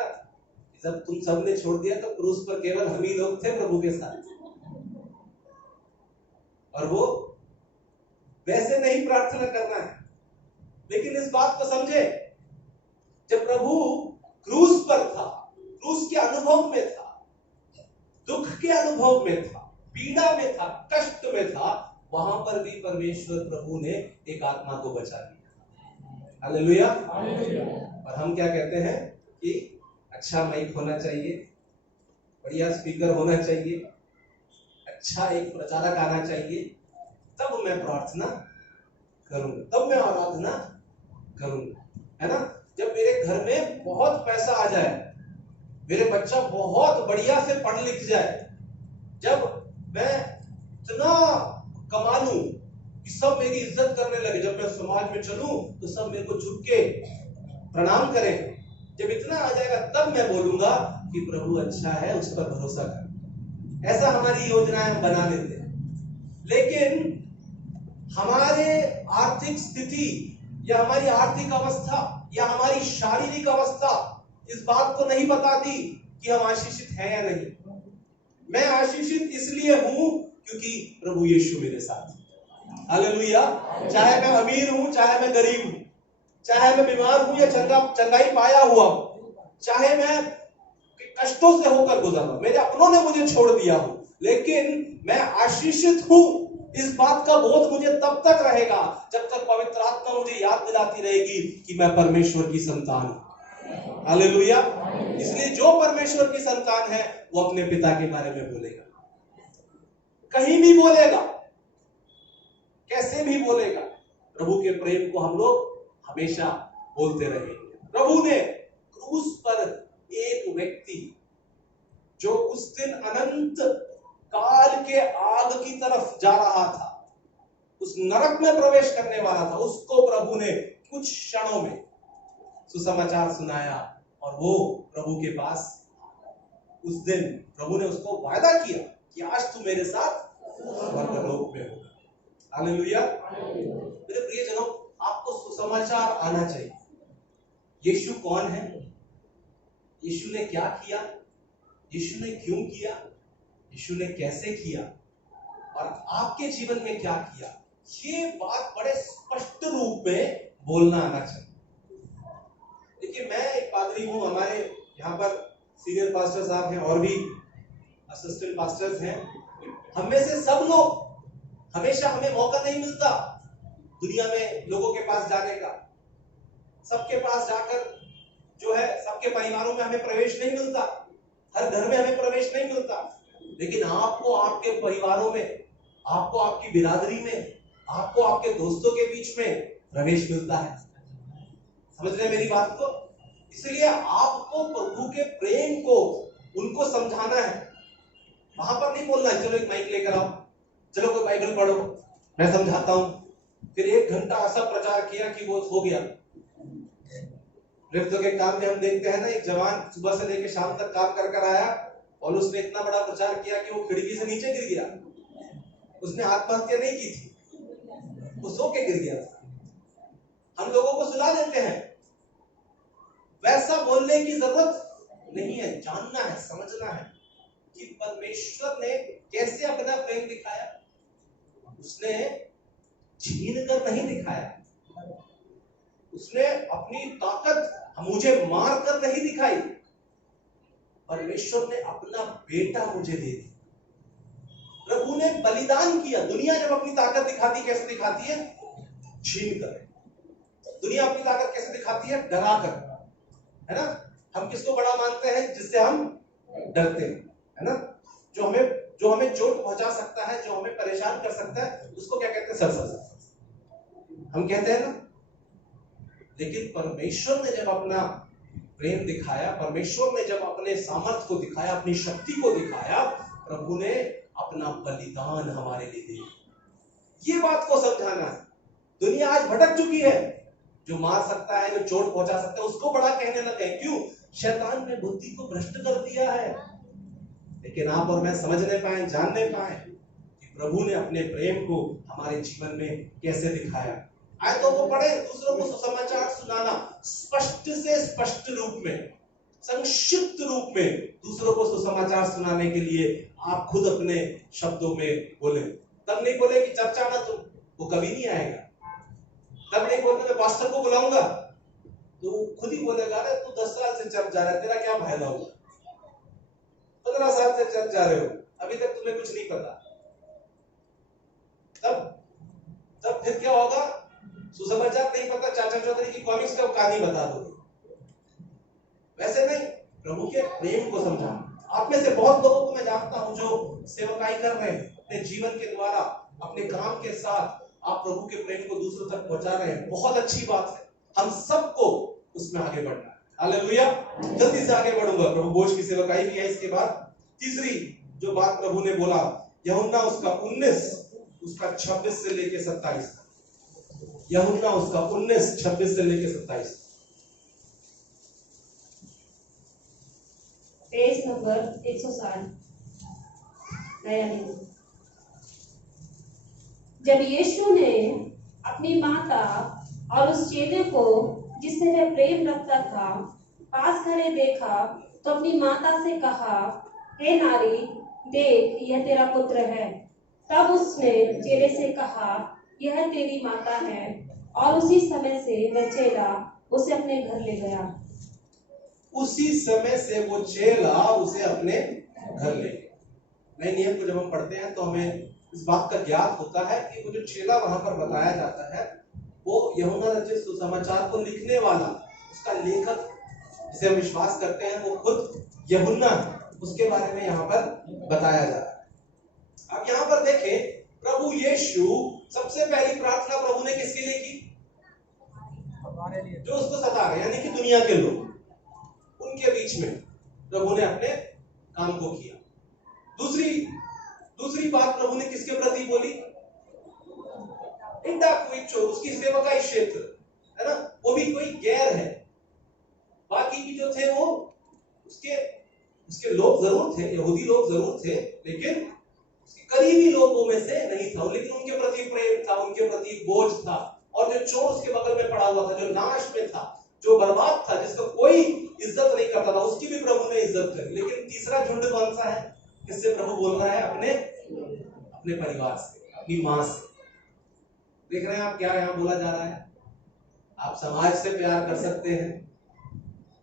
जब तुम सबने छोड़ दिया तो क्रूस पर केवल हम ही लोग थे प्रभु के साथ। और वो वैसे नहीं प्रार्थना करना है, लेकिन इस बात को समझे जब प्रभु क्रूस पर था, क्रूस के अनुभव में था, दुख के अनुभव में था, पीड़ा में था, कष्ट में था, वहां पर भी परमेश्वर प्रभु ने एक आत्मा को बचा लिया। हालेलुया। और हम क्या कहते हैं कि अच्छा माइक होना चाहिए, बढ़िया स्पीकर होना चाहिए, अच्छा एक प्रचारक आना चाहिए, तब मैं प्रार्थना करूंगा, तब मैं आराधना करूंगा, है ना। जब मेरे घर में बहुत पैसा आ जाए, मेरे बच्चा बहुत बढ़िया से पढ़ लिख जाए, जब मैं इतना कमा लूं कि सब मेरी इज्जत करने लगे, जब मैं समाज में चलूं तो सब मेरे को झुक के प्रणाम करें, जब इतना आ जाएगा तब मैं बोलूंगा कि प्रभु अच्छा है, उस पर भरोसा कर। ऐसा हमारी योजनाएं हम बना लेते हैं, लेकिन हमारे आर्थिक स्थिति या हमारी आर्थिक अवस्था या हमारी शारीरिक अवस्था इस बात को नहीं बताती कि हम आशीषित हैं या नहीं। मैं आशीषित इसलिए हूं क्योंकि प्रभु यीशु मेरे साथ। हालेलुया। चाहे मैं अमीर हूं, चाहे मैं गरीब हूं, चाहे मैं बीमार हूं या चंगाई पाया हुआ हूं, चाहे मैं कष्टों से होकर गुजर रहा हूं, मेरे अपनों ने मुझे छोड़ दिया हो, लेकिन मैं आशीषित हूं। इस बात का बोध मुझे तब तक रहेगा जब तक पवित्र आत्मा मुझे याद दिलाती रहेगी कि मैं परमेश्वर की संतान हूं। हालेलुया। इसलिए जो परमेश्वर की संतान है वो अपने पिता के बारे में बोलेगा, कहीं भी बोलेगा, कैसे भी बोलेगा। प्रभु के प्रेम को हम लोग हमेशा बोलते रहेंगे। प्रभु ने क्रूस पर एक व्यक्ति जो उस दिन अनंत काल के आग की तरफ जा रहा था, उस नरक में प्रवेश करने वाला था, उसको प्रभु ने कुछ क्षणों में सुसमाचार सुनाया और वो प्रभु के पास उस दिन प्रभु ने उसको वायदा किया कि आज तू मेरे साथ स्वर्गलोक में होगा। हालेलुया। मेरे प्रियजनों, आपको सुसमाचार आना चाहिए। यीशु कौन है? यीशु ने क्या किया? यीशु ने क्यों किया? यीशु ने कैसे किया? और आपके जीवन में क्या किया? ये बात बड़े स्पष्ट रूप में बोलना आना चाहिए। देखिए, मैं एक पादरी हूं, हमारे यहाँ पर सीनियर पास्टर साहब हैं और भी असिस्टेंट पास्टर्स हैं। हम में से सब लोग, हमेशा हमें मौका नहीं मिलता दुनिया में लोगों के पास जाने का, सबके पास जाकर जो है, सबके परिवारों में हमें प्रवेश नहीं मिलता, हर घर में हमें प्रवेश नहीं मिलता, लेकिन आपको आपके परिवारों में, आपको आपकी बिरादरी में, आपको आपके दोस्तों के बीच में प्रवेश मिलता है। समझ रहे मेरी बात को? इसलिए आपको प्रभु के प्रेम को उनको समझाना है। वहां पर नहीं बोलना चलो एक माइक लेकर आओ, चलो कोई बाइबल पढ़ो, मैं समझाता हूं, फिर 1 घंटा ऐसा प्रचार किया कि वो हो गया। रिफ्त के काम में हम देखते हैं ना, एक जवान सुबह से लेकर शाम तक काम कर कर आया और उसने इतना बड़ा प्रचार किया कि वो खिड़की से नीचे गिर गया। उसने आत्महत्या नहीं की थी, वो सो के गिर गया था। हम लोगों को सुला देते हैं, वैसा बोलने की जरूरत नहीं है। जानना है, समझना है कि परमेश्वर ने कैसे अपना प्रेम दिखाया। उसने छीन कर नहीं दिखाया, उसने अपनी ताकत मुझे मार कर नहीं दिखाई। परमेश्वर ने अपना बेटा मुझे दे दिया। प्रभु ने बलिदान किया। दुनिया जब अपनी ताकत दिखाती, कैसे दिखाती है? छीन कर। दुनिया अपनी ताकत कैसे दिखाती है? डरा कर, है ना। हम किसको बड़ा मानते हैं? जिससे हम डरते हैं, है ना। जो हमें चोट पहुंचा सकता है, जो हमें परेशान कर सकता है, उसको क्या कहते हैं? सर हम कहते हैं ना। लेकिन परमेश्वर ने जब अपना प्रेम दिखाया, परमेश्वर ने जब अपने सामर्थ्य को दिखाया, अपनी शक्ति को दिखाया, प्रभु ने अपना बलिदान हमारे लिए दिया। ये बात को समझाना है। दुनिया आज भटक चुकी है। जो मार सकता है, जो चोट पहुंचा सकता है, उसको बड़ा कहने लगे। क्यों? शैतान ने बुद्धि को भ्रष्ट कर दिया है। लेकिन आप और मैं समझने पाए, जानने पाए कि प्रभु ने अपने प्रेम को हमारे जीवन में कैसे दिखाया। आयतों को पढ़े, दूसरों को सुसमाचार सुनाना, स्पष्ट से स्पष्ट रूप में, संक्षिप्त रूप में दूसरों को सुसमाचार सुनाने के लिए आप खुद अपने शब्दों में बोले। तब नहीं बोले कि चर्चा ना, तुम वो कभी नहीं आएगा। तब नहीं बोलते मैं पास्टर को बुलाऊंगा, तो खुद ही बोलेगा, अरे तू 10 साल से चर्च जा रहा है, तेरा क्या फायदा होगा? 15 साल से चर्च जा रहे हो, अभी तक तुम्हें कुछ नहीं पता। तब फिर क्या होगा? सुसमाचार नहीं पता, चाचा चौधरी की कॉमिक्स का कहानी बता दो। वैसे नहीं, प्रभु के प्रेम को समझाना। आप में से बहुत लोगों को मैं जानता हूं जो सेवकाई कर रहे हैं, अपने जीवन के द्वारा, अपने काम के साथ आप प्रभु के प्रेम को दूसरों तक पहुंचा रहे हैं। बहुत अच्छी बात है। हम सबको उसमें आगे बढ़ना है। हालेलुया। जल्दी से आगे बढ़ूंगा। प्रभु बोझ की सेवकाई भी है। इसके बाद तीसरी जो बात प्रभु ने बोला, यूहन्ना उसका 19 उसका 26 से लेके 27। यूहन्ना उसका 19 26 से लेके 27। पेज नंबर 160, नया नियम। जब यीशु ने अपनी माता और उस चेले को जिससे वह प्रेम रखता था पास खड़े देखा, तो अपनी माता से कहा, हे नारी, देख यह तेरा पुत्र है। तब उसने चेले से कहा, यह तेरी माता है। और उसी समय से वह चेला उसे अपने घर ले गया। उसी समय से वो चेला उसे अपने घर ले गया। नए नियम को जब हम पढ़ते हैं तो हमें इस बात का ज्ञात होता है कि वो जो चेला वहां पर बताया जाता है, वो यूहन्ना रचित सुसमाचार को लिखने वाला, उसका लेखक जिसे हम विश्वास करते हैं वो खुद यूहन्ना, उसके बारे में यहाँ पर बताया जा रहा है। अब यहाँ पर देखें, प्रभु यीशु सबसे पहली प्रार्थना प्रभु ने किसके लिए की? जो उसको सता रहे, यानी कि दुनिया के लोग, उनके बीच में प्रभु ने अपने काम को किया। दूसरी बात प्रभु ने किसके प्रति बोली? कोई चोर, उसकी सेवकाई क्षेत्र, है ना, वो भी कोई गैर है। बाकी भी जो थे वो उसके लोग जरूर थे, यहूदी लोग जरूर थे, लेकिन उसके करीबी लोगों में से नहीं था। लेकिन उनके प्रति प्रेम था, उनके प्रति बोझ था। और जो चोर उसके बगल में पड़ा हुआ था, जो नाश में था, जो बर्बाद था, जिसका कोई इज्जत नहीं करता था, उसकी भी प्रभु ने इज्जत करी। लेकिन तीसरा झुंड कौन सा है? किससे प्रभु बोल रहा है? अपने परिवार से, अपनी मां से। देख रहे हैं आप क्या यहाँ बोला जा रहा है? आप समाज से प्यार कर सकते हैं,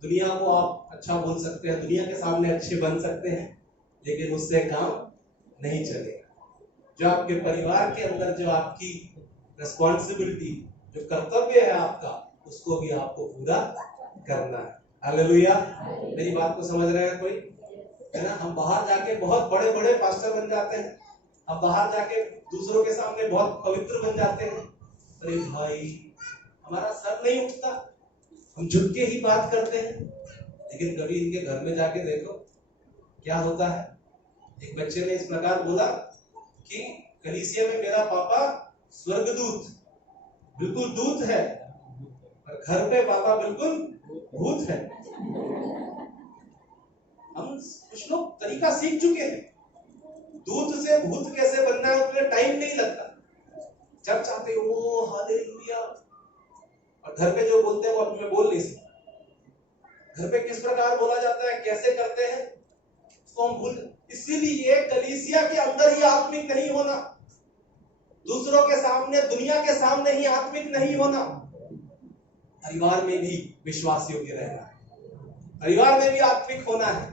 दुनिया को आप अच्छा बोल सकते हैं, दुनिया के सामने अच्छे बन सकते हैं, लेकिन उससे काम नहीं चलेगा। जो आपके परिवार के अंदर जो आपकी रिस्पॉन्सिबिलिटी, जो कर्तव्य है आपका, उसको भी आपको पूरा करना है। हालेलुया। मेरी बात को समझ रहे हैं कोई? है ना। हम बाहर जाके बहुत बड़े बड़े पास्टर बन जाते हैं, हम बाहर जाके दूसरों के सामने बहुत पवित्र बन जाते हैं। अरे भाई, हमारा सर नहीं उठता, हम झुक के ही बात करते हैं। लेकिन कभी इनके घर में जाके देखो क्या होता है। एक बच्चे ने इस प्रकार बोला कि कलीसिया में मेरा पापा स्वर्गदूत, बिल्कुल दूत है, और घर पे पापा बिल्कुल भूत है। हम कुछ लोग तरीका सीख चुके हैं, दूत से भूत कैसे बनना है उसमें टाइम नहीं लगता। जब चाहते हो ओ हालेलुया, और घर पे जो बोलते हैं वो मैं बोल नहीं सकता। घर पे किस प्रकार बोला जाता है, कैसे करते हैं, उसको हम भूल। इसीलिए कलीसिया के अंदर ही आत्मिक नहीं होना, दूसरों के सामने, दुनिया के सामने ही आत्मिक नहीं होना, परिवार में भी विश्वास योग्य रहना है, परिवार में भी आत्मिक होना है।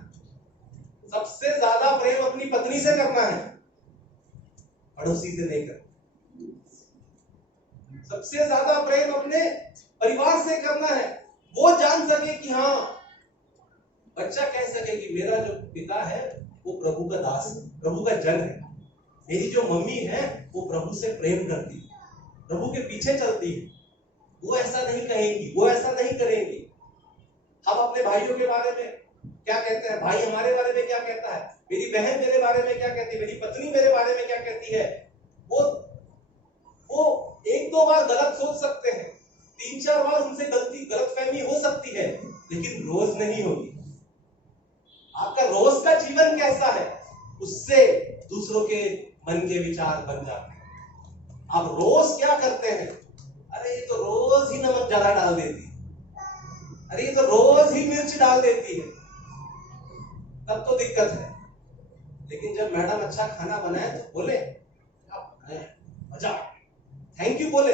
सबसे ज्यादा प्रेम अपनी पत्नी से करना है, पड़ोसी से नहीं करना। सबसे ज्यादा प्रेम अपने परिवार से करना है। वो जान सके कि हाँ, बच्चा कह सके कि मेरा जो पिता है वो प्रभु का दास है, प्रभु का जन है। मेरी जो मम्मी है वो प्रभु से प्रेम करती है, प्रभु के पीछे चलती है। वो ऐसा नहीं कहेंगी, वो ऐसा नहीं करेंगी। हम अपने भाइयों के बारे में क्या कहते हैं, भाई हमारे बारे में क्या कहता है, मेरी बहन मेरे बारे में क्या कहती है, मेरी पत्नी मेरे बारे में क्या कहती है, वो एक दो बार गलत सोच सकते हैं, 3-4 बार उनसे गलतफहमी हो सकती है, लेकिन रोज नहीं होगी। आपका रोज का जीवन कैसा है, उससे दूसरों के मन के विचार बन जाते हैं। आप रोज क्या करते हैं, अरे ये तो रोज ही नमक ज्यादा डाल देती है, अरे ये तो रोज ही मिर्च डाल देती है, तब तो दिक्कत है। लेकिन जब मैडम अच्छा खाना बनाए तो बोले मजा, थैंक यू बोले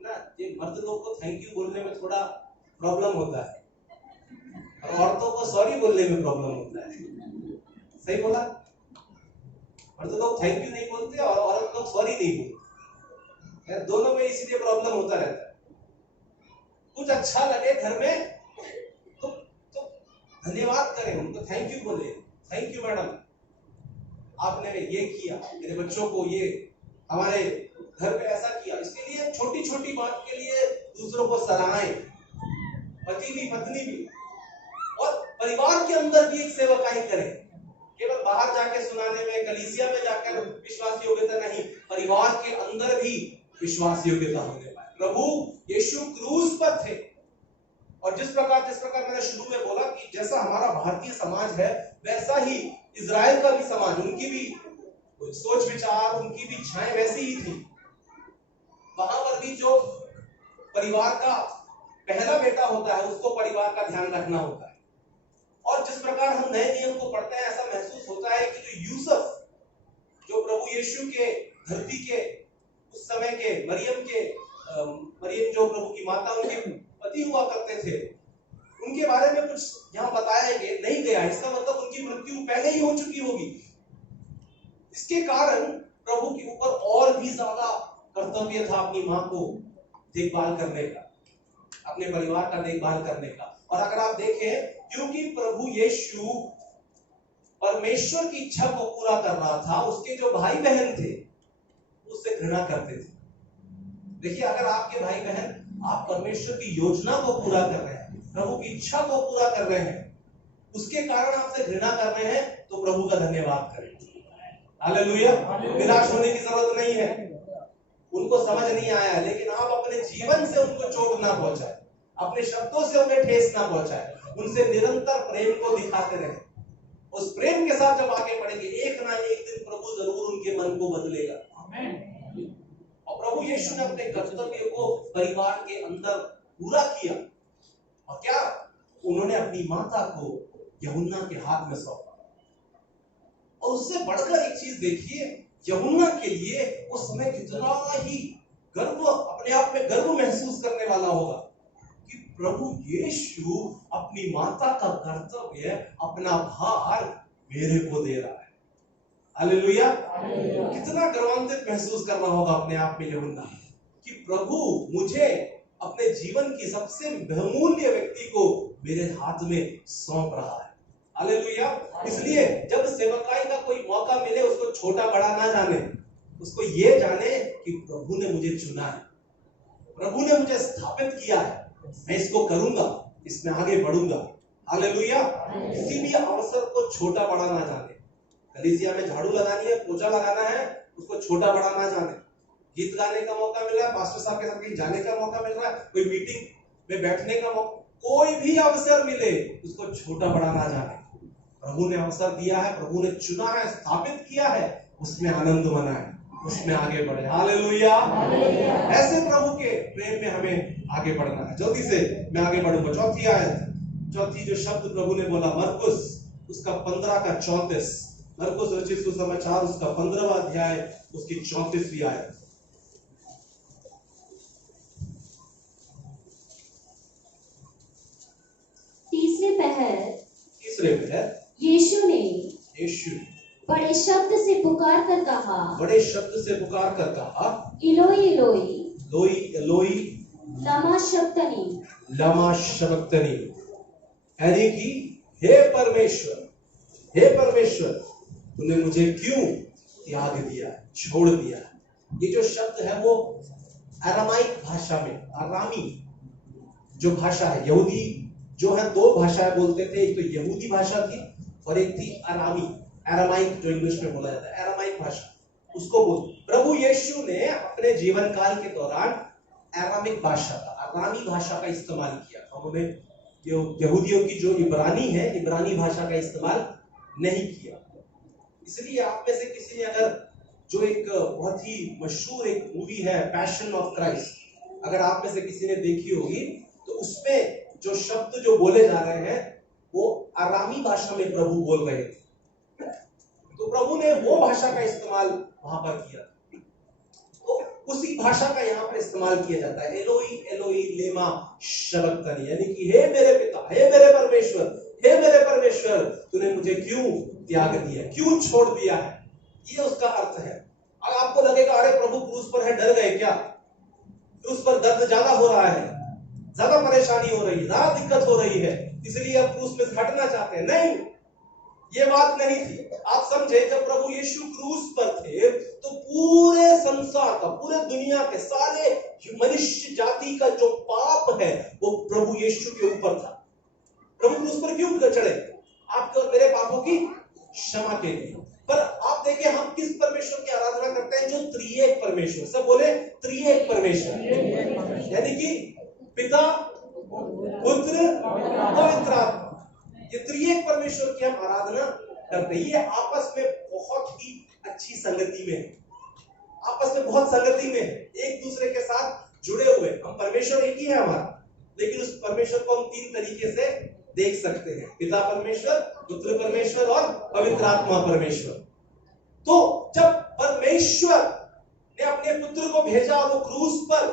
ना। ये मर्द लोग को थैंक यू बोलने में थोड़ा प्रॉब्लम होता है, और औरतों को सॉरी बोलने में प्रॉब्लम होता है। सही बोला? मर्द लोग थैंक यू नहीं बोलते और औरत लोग सॉरी नहीं बोलते, यार दोनों में इसीलिए प्रॉब्लम होता रहता है। कुछ अच्छा लगे घर में तो धन्यवाद करें, उनको थैंक यू बोले, थैंक यू मैडम, आपने ये किया मेरे बच्चों को, ये हमारे घर पे ऐसा किया। इसके लिए छोटी छोटी बात के लिए दूसरों को सराहें, पति भी पत्नी भी, और परिवार के अंदर भी एक सेवकाई करें। केवल बाहर जाके सुनाने में, कलीसिया में जाकर विश्वास योग्यता नहीं, परिवार के अंदर भी विश्वास योग्यता होने पाए। प्रभु यीशु क्रूस पर थे, और जिस प्रकार मैंने शुरू में बोला कि जैसा हमारा भारतीय समाज है वैसा ही इजराइल का भी समाज, उनकी भी सोच विचार, उनकी भी इच्छाएं वैसी ही थी। वहां पर भी जो परिवार का पहला बेटा होता है उसको परिवार का ध्यान रखना होता है। और जिस प्रकार हम नए नियम को पढ़ते हैं ऐसा महसूस होता है कि जो यूसुफ, जो प्रभु यीशु के धरती के उस समय के मरियम जो प्रभु की माता, उनके पति हुआ करते थे, उनके बारे में कुछ यहाँ बताया नहीं गया। इसका मतलब उनकी मृत्यु पहले ही हो चुकी होगी। इसके कारण प्रभु के ऊपर और भी ज्यादा कर्तव्य था अपनी मां को देखभाल करने का, अपने परिवार का देखभाल करने का। और अगर आप देखें, क्योंकि प्रभु यीशु परमेश्वर की इच्छा को पूरा कर रहा था, उसके जो भाई बहन थे उससे घृणा करते थे। देखिए, अगर आपके भाई बहन आप परमेश्वर की योजना को पूरा कर रहे हैं, प्रभु की इच्छा को पूरा कर रहे हैं, उसके कारण आपसे घृणा कर रहे हैं, तो प्रभु का धन्यवाद करें। हालेलुया। निराश होने की जरूरत नहीं है। उनको समझ नहीं आया, लेकिन आप अपने जीवन से उनको चोट ना पहुंचाए, अपने शब्दों से उन्हें ठेस ना पहुंचाए, उनसे निरंतर प्रेम को दिखाते रहे। उस प्रेम के साथ जब आगे बढ़ेंगे, एक ना एक दिन प्रभु जरूर उनके मन को बदलेगा। और प्रभु यीशु ने अपने कर्तव्य को परिवार के अंदर पूरा किया। और क्या, उन्होंने अपनी माता को यूहन्ना के हाथ में सौंपा। और उससे बढ़कर एक चीज देखिए, यूहन्ना के लिए उस समय कितना ही गर्व, अपने आप में गर्व महसूस करने वाला होगा कि प्रभु यीशु अपनी माता का कर्तव्य, अपना भार मेरे को दे रहा है। हालेलुया। कितना गर्वान्वित महसूस कर रहा होगा अपने आप में यूहन्ना कि प्रभु मुझे अपने जीवन की सबसे बहुमूल्य व्यक्ति को मेरे हाथ में सौंप रहा है। हालेलुया। इसलिए जब सेवकाई का कोई मौका मिले, उसको छोटा बड़ा ना जाने, उसको ये जाने कि प्रभु ने मुझे चुना है, प्रभु ने मुझे स्थापित किया है, मैं इसको करूंगा, इसमें आगे बढ़ूंगा। हालेलुया। किसी भी अवसर को छोटा बड़ा ना जाने। कलीसिया में झाड़ू लगानी है, पोछा लगाना है, उसको छोटा बड़ा ना जाने। गीत गाने का मौका मिल रहा है, पास्टर साहब के साथ कहीं जाने का मौका मिल रहा है, कोई मीटिंग में बैठने का मौका, कोई भी अवसर मिले उसको छोटा बड़ा ना जाने। प्रभु ने अवसर दिया है, प्रभु ने चुना है, स्थापित किया है, उसमें आनंद मनाए। उसमें आगे बढ़े। हालेलुया। ऐसे प्रभु के प्रेम में हमें आगे बढ़ना है। जल्दी से मैं आगे बढ़ूंगा। चौथी आयत, चौथी जो शब्द प्रभु ने बोला, मरकुस उसका 15 का 34, मरकुस रचित सुसमाचार उसका 15वां अध्याय उसकी 34वीं आयत। तीसरे पहर यीशु बड़े शब्द से पुकार कर कहा, इलोई इलोई लोई एलोई लमा शब्दनी, लमा शबक्तनी, यानी कि हे परमेश्वर तूने मुझे क्यों त्याग दिया, छोड़ दिया। ये जो शब्द है वो अरामाइक भाषा में, अरामी जो भाषा है, यहूदी जो है दो भाषाएं बोलते थे, एक तो यहूदी भाषा थी और एक थी अरामाइक जो इंग्लिश में बोला जाता है, अरामाइक भाषा, उसको बोल। प्रभु यीशु ने अपने जीवन काल के दौरान अरामिक भाषा का, अरामी भाषा का इस्तेमाल किया। उन्होंने यहूदियों की जो इब्रानी है, इब्रानी भाषा का इस्तेमाल नहीं किया। इसलिए आप में से किसी ने अगर जो एक बहुत ही मशहूर एक मूवी है पैशन ऑफ क्राइस्ट, अगर आप में से किसी ने देखी होगी, तो उसमें जो शब्द जो बोले जा रहे हैं वो अरामी भाषा में प्रभु बोल रहे थे। तो प्रभु ने वो भाषा का इस्तेमाल वहां पर किया, तो उसी भाषा का यहाँ पर इस्तेमाल किया जाता है, एलोई एलोई लेमा शबक्तनी, यानी कि हे मेरे पिता, हे मेरे परमेश्वर तूने मुझे क्यों त्याग दिया, क्यों छोड़ दिया है, ये उसका अर्थ है। अब आपको लगेगा अरे प्रभु क्रूस पर है, डर गए क्या, क्रूस पर दर्द ज्यादा हो रहा है, ज्यादा परेशानी हो रही है, ज्यादा दिक्कत हो रही है, इसलिए आप क्रूस में हटना चाहते हैं। नहीं, ये बात नहीं थी। आप समझे, जब प्रभु यीशु क्रूस पर थे तो पूरे संसार का, पूरे दुनिया के सारे मनुष्य जाति का जो पाप है वो प्रभु यीशु के ऊपर था। प्रभु क्रूस पर क्यों चढ़े? आपके और मेरे पापों की क्षमा के लिए। पर आप देखिए हम किस परमेश्वर की आराधना करते हैं? जो त्रिएक परमेश्वर, सब बोले त्रिएक परमेश्वर, यानी कि पिता, पुत्र, पवित्र आत्मा, ये त्रिएक परमेश्वर की हम आराधना करते हैं। ये आपस में बहुत ही अच्छी संगति में है, आपस में बहुत संगति में है, एक दूसरे के साथ जुड़े हुए। हम परमेश्वर एक ही है हमारा, लेकिन उस परमेश्वर को हम तीन तरीके से देख सकते हैं, पिता परमेश्वर, पुत्र परमेश्वर और पवित्र आत्मा परमेश्वर। तो जब परमेश्वर ने अपने पुत्र को भेजा और वो क्रूस पर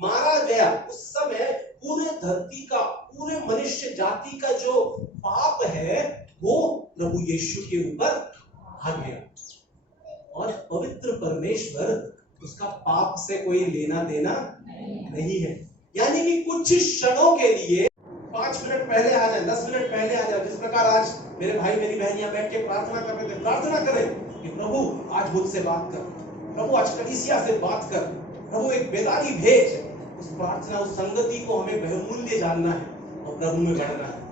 मारा गया, उस समय पूरे धरती का, पूरे मनुष्य जाति का जो पाप है वो प्रभु यीशु के ऊपर आ गया, और पवित्र परमेश्वर उसका पाप से कोई लेना देना नहीं है। यानी कि कुछ क्षणों के लिए 5 मिनट पहले आ जाए, 10 मिनट पहले आ जाए, जिस प्रकार आज मेरे भाई मेरी बहन यहाँ बैठ के प्रार्थना कर रहे थे, प्रार्थना करें कि प्रभु आज मुझसे बात कर, प्रभु आज कलीसिया से बात कर, प्रभु एक बेदारी भेज। उस प्रार्थना, उस संगति को हमें बहुमूल्य जानना है और प्रभु में बढ़ना है।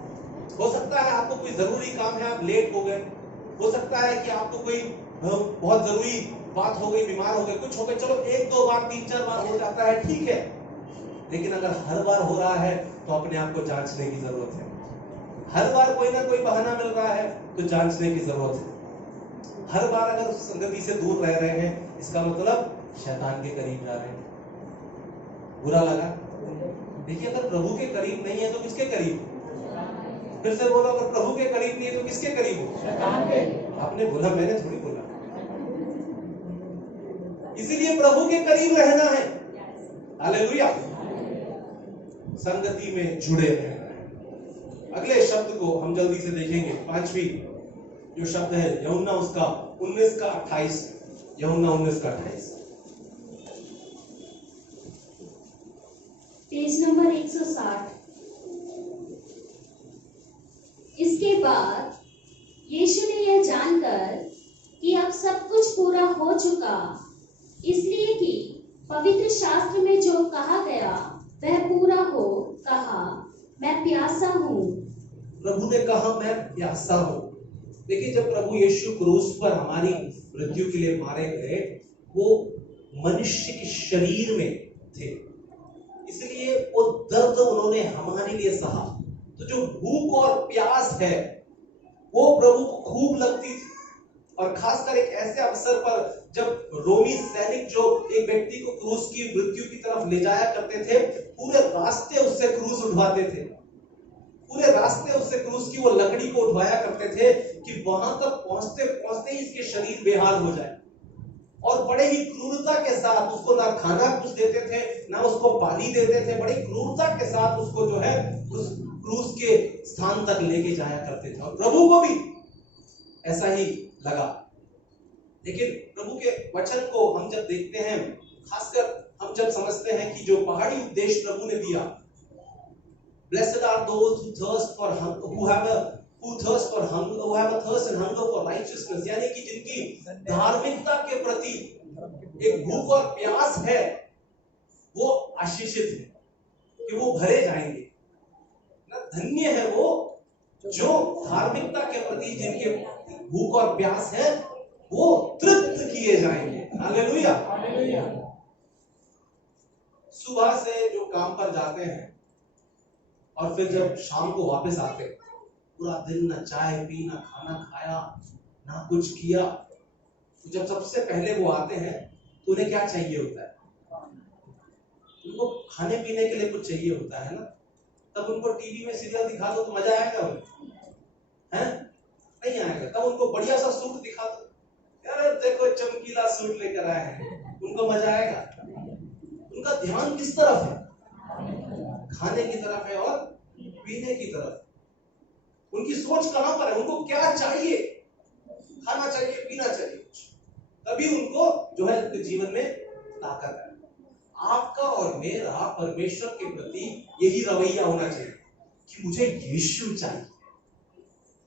हो सकता है आपको कोई जरूरी काम है, आप लेट हो गए, हो सकता है कि आपको कोई बहुत जरूरी बात हो गई, बीमार हो गए, कुछ हो गए, चलो 1-2 बार 3-4 बार हो जाता है, ठीक है। लेकिन अगर हर बार हो रहा है तो अपने आप को जांचने की जरूरत है। हर बार कोई ना कोई बहाना मिल रहा है तो जांचने की जरूरत है। हर बार अगर संगति से दूर रह रहे हैं, इसका मतलब शैतान के करीब जा रहे हैं। बुरा लगा? देखिए, अगर प्रभु के करीब नहीं है तो किसके करीब? फिर से बोलो, अगर प्रभु के करीब नहीं है तो किसके करीब हो? शैतान के। आपने बोला, मैंने थोड़ी बोला। इसीलिए प्रभु के करीब रहना है। हालेलुया। संगति में जुड़े रहना है। अगले शब्द को हम जल्दी से देखेंगे। 5वीं जो शब्द है यूहन्ना उसका 19 का 28, यूहन्ना 19 का 28, पेज नंबर 160। इसके बाद यीशु ने यह जानकर कि अब सब कुछ पूरा हो चुका, इसलिए कि पवित्र शास्त्र में जो कहा गया वह पूरा हो, कहा, मैं प्यासा हूँ। प्रभु ने कहा मैं प्यासा हूँ। देखिए, जब प्रभु यीशु क्रूस पर हमारी मृत्यु के लिए मारे गए, वो मनुष्य के शरीर में थे, इसलिए वो दर्द उन्होंने हमारे लिए सहा। तो जो भूख और प्यास है वो प्रभु को खूब लगती थी, और खासकर एक ऐसे अवसर पर जब रोमी सैनिक जो एक व्यक्ति को क्रूस की मृत्यु की तरफ ले जाया करते थे, पूरे रास्ते उससे क्रूस उठवाते थे, पूरे रास्ते उससे क्रूस की वो लकड़ी को उठवाया करते थे कि वहां तक पहुंचते पहुंचते ही इसके शरीर बेहाल हो जाए। और बड़े ही क्रूरता के साथ उसको ना खाना कुछ देते थे, ना उसको पानी देते थे, बड़ी क्रूरता के साथ उसको जो है उस क्रूस के स्थान तक लेके जाया करते थे। और प्रभु को भी ऐसा ही लगा। लेकिन प्रभु के वचन को हम जब देखते हैं, खासकर हम जब समझते हैं कि जो पहाड़ी उपदेश प्रभु ने दिया, Blessed are those who thirst for hunger, who have a thirst and hunger for righteousness, यानी कि जिनकी धार्मिकता के प्रति एक भूख और प्यास है, वो आशीषित है कि वो भरे जाएंगे। धन्य है वो जो धार्मिकता के प्रति जिनके भूख और प्यास है, वो तृप्त किए जाएंगे। हालेलुया। सुबह से जो काम पर जाते हैं और फिर जब शाम को वापस आते, पूरा दिन ना चाय पी, ना खाना खाया, ना कुछ किया, तो जब सबसे पहले वो आते हैं तो उन्हें क्या चाहिए होता है? उनको खाने पीने के लिए कुछ चाहिए होता है ना। तब उनको टीवी में सीरियल दिखा दो तो मजा आएगा उन्हें? हैं? नहीं आएगा। तब उनको बढ़िया सा सूट दिखा दो, यार देखो चमकीला सूट लेकर आए हैं, उनको मजा आएगा। उनका ध्यान किस तरफ है? खाने की तरफ है और पीने की तरफ। उनकी सोच कहां पर है? उनको क्या चाहिए? खाना चाहिए, पीना चाहिए, तभी उनको जो है जीवन में ताकत है। आपका और मेरा परमेश्वर के प्रति यही रवैया होना चाहिए कि मुझे यीशु चाहिए।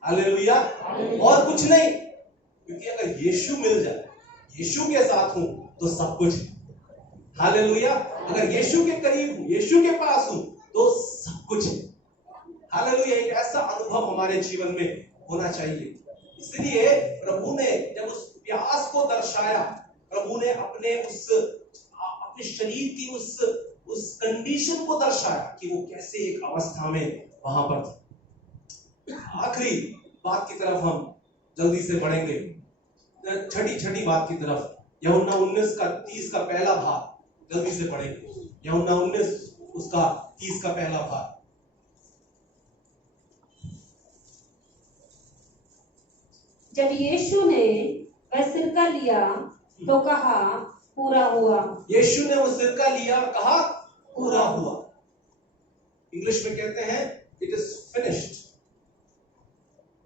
हालेलुया। और कुछ नहीं, क्योंकि अगर यीशु मिल जाए, यीशु के साथ हूं तो सब कुछ है। हालेलुया। अगर यीशु के करीब हूं, यीशु के पास हूं तो सब कुछ है। हालेलुया। एक ऐसा अनुभव हमारे जीवन में होना चाहिए। इसलिए प्रभु ने जब उस प्यास को दर्शाया, प्रभु ने अपने शरीर की उस कंडीशन को दर्शाया कि वो कैसे एक अवस्था में वहां पर था। आखिरी बात की तरफ हम जल्दी से बढ़ेंगे, छठी बात की तरफ। यूहन्ना 19:30 का पहला भाग जल्दी से पढ़ेंगे। यूहन्ना 19 उसका 30 का पहला भाग। जब यीशु ने वह सिरका लिया तो कहा, पूरा हुआ। यीशु ने वो सिरका लिया, कहा पूरा हुआ। इंग्लिश में कहते हैं इट इज फिनिश्ड।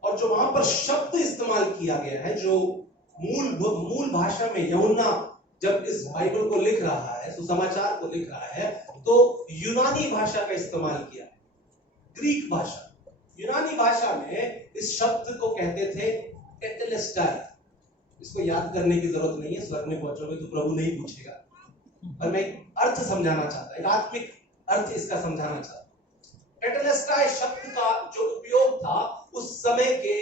और जो वहां पर शब्द इस्तेमाल किया गया है, जो मूल भाषा में यूहन्ना जब इस बाइबल को लिख रहा है, सुसमाचार को लिख रहा है, तो यूनानी भाषा का इस्तेमाल किया, ग्रीक भाषा। यूनानी भाषा में इस शब्द को कहते थे टेटेलेस्टाई। इसको याद करने की जरूरत नहीं है, स्वर्ग में पहुंचोगे तो प्रभु नहीं पूछेगा, पर मैं अर्थ समझाना चाहता, एक आत्मिक अर्थ इसका समझाना चाहता। टेटेलेस्टाई शब्द का जो उपयोग था उस समय के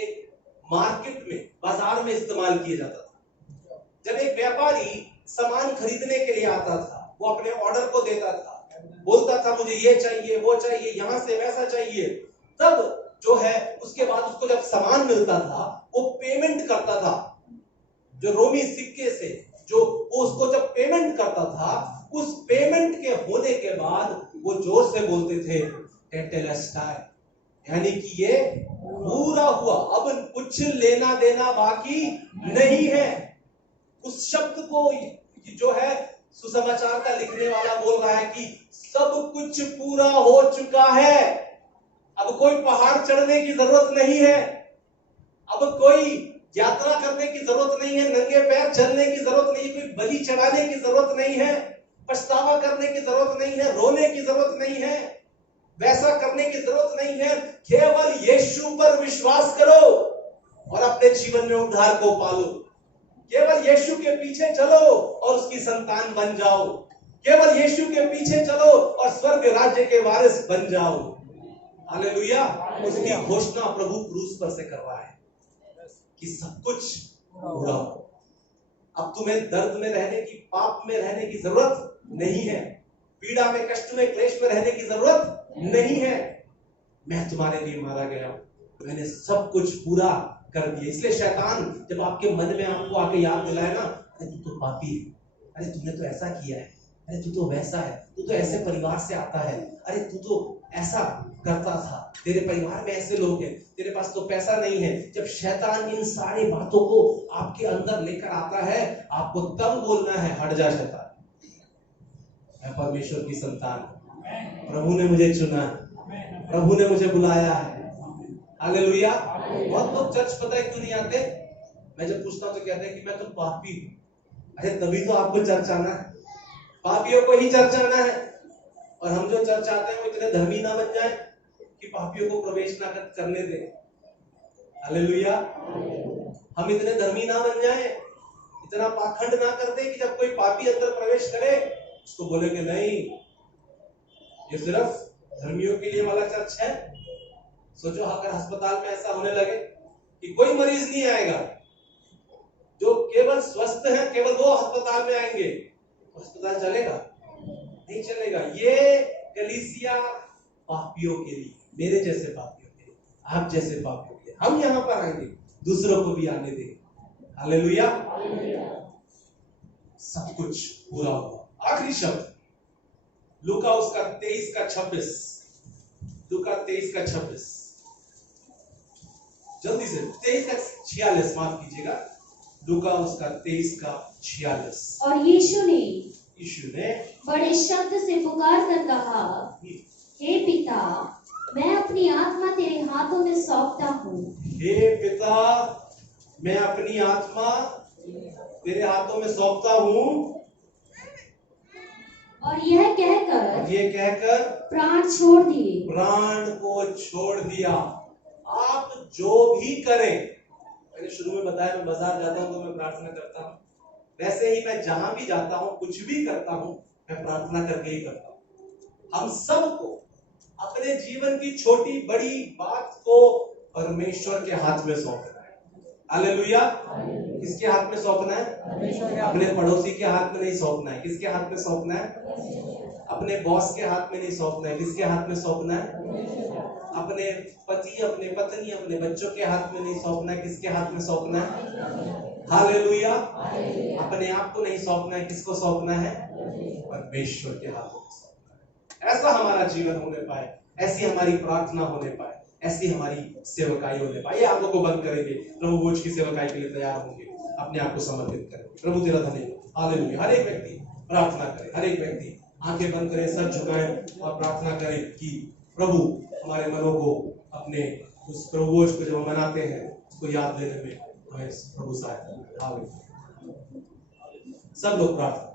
मार्केट में, बाजार में इस्तेमाल किया जाता था। जब एक व्यापारी सामान खरीदने के लिए आता था, वो अपने ऑर्डर को देता था, बोलता था मुझे ये चाहिए, वो चाहिए, यहां से वैसा चाहिए, तब जो है उसके बाद उसको जब सामान मिलता था वो पेमेंट करता था, जो रोमी सिक्के से जो उसको जब पेमेंट करता था, उस पेमेंट के होने के बाद वो जोर से बोलते थे टेटेलेस्टाई, यानी कि ये पूरा हुआ, अब कुछ लेना देना बाकी नहीं है। उस शब्द को जो है सुसमाचार का लिखने वाला बोल रहा है कि सब कुछ पूरा हो चुका है, अब कोई पहाड़ चढ़ने की जरूरत नहीं है, अब कोई यात्रा करने की जरूरत नहीं है, नंगे पैर चलने की जरूरत नहीं है, कोई बलि चढ़ाने की जरूरत नहीं है, पछतावा करने की जरूरत नहीं है, रोने की जरूरत नहीं है, वैसा करने की जरूरत नहीं है। केवल यीशु पर विश्वास करो और अपने जीवन में उद्धार को पालो। केवल यीशु के पीछे चलो और उसकी संतान बन जाओ। केवल यीशु के पीछे चलो और स्वर्ग राज्य के वारिस बन जाओ। हालेलुया। उसकी घोषणा प्रभु क्रूस पर से कर रहा है कि सब कुछ पूरा हो। अब तुम्हें दर्द में रहने की, पाप में रहने की जरूरत नहीं है, पीड़ा में, कष्ट में, क्लेश में रहने की जरूरत नहीं है। मैं तुम्हारे लिए मारा गया, मैंने सब कुछ पूरा कर दिया। इसलिए शैतान जब आपके मन में आपको आके याद दिलाए ना, अरे तू तो पापी है, अरे तूने तो ऐसा किया है, अरे तू तो वैसा है, तू तो ऐसे परिवार से आता है, अरे तू तो ऐसा करता था, तेरे परिवार में ऐसे लोग हैं, तेरे पास तो पैसा नहीं है। जब शैतान इन सारी बातों को आपके अंदर लेकर आता है, आपको तब बोलना है, हट जा शैतान, मैं परमेश्वर की संतान, प्रभु ने मुझे चुना, प्रभु ने मुझे बुलाया है। हालेलुया। बहुत लोग चर्च पता है क्यों नहीं आते? मैं जब पूछता हूं तो कहते हैं कि मैं तो पापी हूं। अरे तभी तो आपको चर्च आना है, पापियों को ही चर्च आना है। और हम जो चर्च आते हैं वो इतने धर्मी ना बन जाए कि पापियों को प्रवेश ना करने दे। हालेलुया। हम इतने धर्मी ना बन जाए, इतना पाखंड ना कर दे कि जब कोई पापी अंदर प्रवेश करे उसको बोलेंगे नहीं, ये सिर्फ धर्मियों के लिए वाला चर्च है। सोचो अगर अस्पताल में ऐसा होने लगे कि कोई मरीज नहीं आएगा, जो केवल स्वस्थ है केवल वो अस्पताल में आएंगे, तो अस्पताल चलेगा? नहीं चलेगा। ये कलीसिया पापियों के लिए, मेरे जैसे पापियों के लिए, आप जैसे पापियों के लिए। हम यहाँ पर आएंगे, दूसरों को भी आने देंगे। हालेलुया। सब कुछ पूरा हुआ। आखिरी शब्द लूका उसका 23 का 26, लूका 23 का 26, जल्दी से 23 का 46, माफ कीजिएगा, लूका उसका 23 का 46। और यीशु ने बड़े शब्द से पुकार कर कहा, हे पिता, मैं अपनी आत्मा तेरे हाथों में सौंपता हूँ। हे पिता, मैं अपनी आत्मा तेरे हाथों में सौंपता हूँ। और यह कहकर प्राण छोड़ दिए, प्राण को छोड़ दिया। आप जो भी करें, मैंने शुरू में बताया मैं बाजार जाता हूँ तो मैं प्रार्थना करता हूँ, वैसे ही मैं जहां भी जाता हूँ कुछ भी करता हूँ मैं प्रार्थना करके ही करता हूँ। हम सबको अपने जीवन की छोटी बड़ी बात को परमेश्वर के हाथ में सौंपना है। हालेलुया। किसके हाथ में सौंपना है? अपने पड़ोसी के हाथ में नहीं सौंपना है। किसके हाथ में सौंपना है? अपने बॉस के हाथ में नहीं सौंपना है। किसके हाथ में सौंपना है? अपने पति, अपने पत्नी, अपने बच्चों के हाथ में नहीं सौंपना है। किसके हाथ में सौंपना है? हालेलुया। अपने आप को नहीं सौंपना है। किसको सौंपना है? परमेश्वर के हाथ में सौंपना है। ऐसा हमारा जीवन होने पाए, ऐसी हमारी प्रार्थना होने पाए, ऐसी हमारी सेवकाई होने पाए। आंखों को बंद करेंगे, प्रभु भोज की सेवकाई के लिए तैयार होंगे, अपने आप को समर्पित करेंगे। प्रभु तेरा धन्यवाद। हालेलुया। हर एक व्यक्ति प्रार्थना करे, हर एक व्यक्ति आंखें बंद करे, सर झुकाएं और प्रार्थना करे कि प्रभु हमारे मनों को अपने उस प्रभु भोज को जब हम मनाते हैं उसको याद देने में हमें प्रभु सहायता करे। हालेलुया। सब लोग प्रार्थना।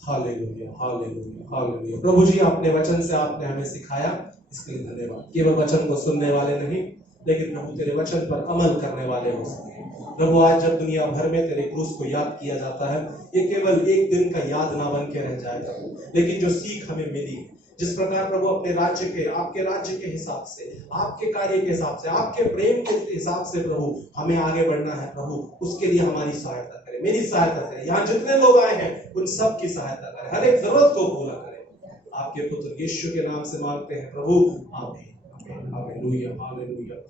Hallelujah, hallelujah, hallelujah. प्रभु जी, आपने वचन से आपने हमें सिखाया, इसके लिए धन्यवाद। केवल वचन को सुनने वाले नहीं, लेकिन प्रभु तेरे वचन पर अमल करने वाले हो सके। प्रभु आज जब दुनिया भर में तेरे क्रूस को याद किया जाता है, ये केवल एक दिन का याद ना बन के रह जाएगा, लेकिन जो सीख हमें मिली, जिस प्रकार प्रभु अपने राज्य के, आपके राज्य के हिसाब से, आपके कार्य के हिसाब से, आपके प्रेम के हिसाब से प्रभु हमें आगे बढ़ना है। प्रभु उसके लिए हमारी सहायता करें, मेरी सहायता करें, यहाँ जितने लोग आए हैं उन सब की सहायता करें, हर एक जरूरत को पूरा करें। आपके पुत्र यीशु के नाम से मांगते हैं प्रभु, आमीन। Hallelujah, hallelujah.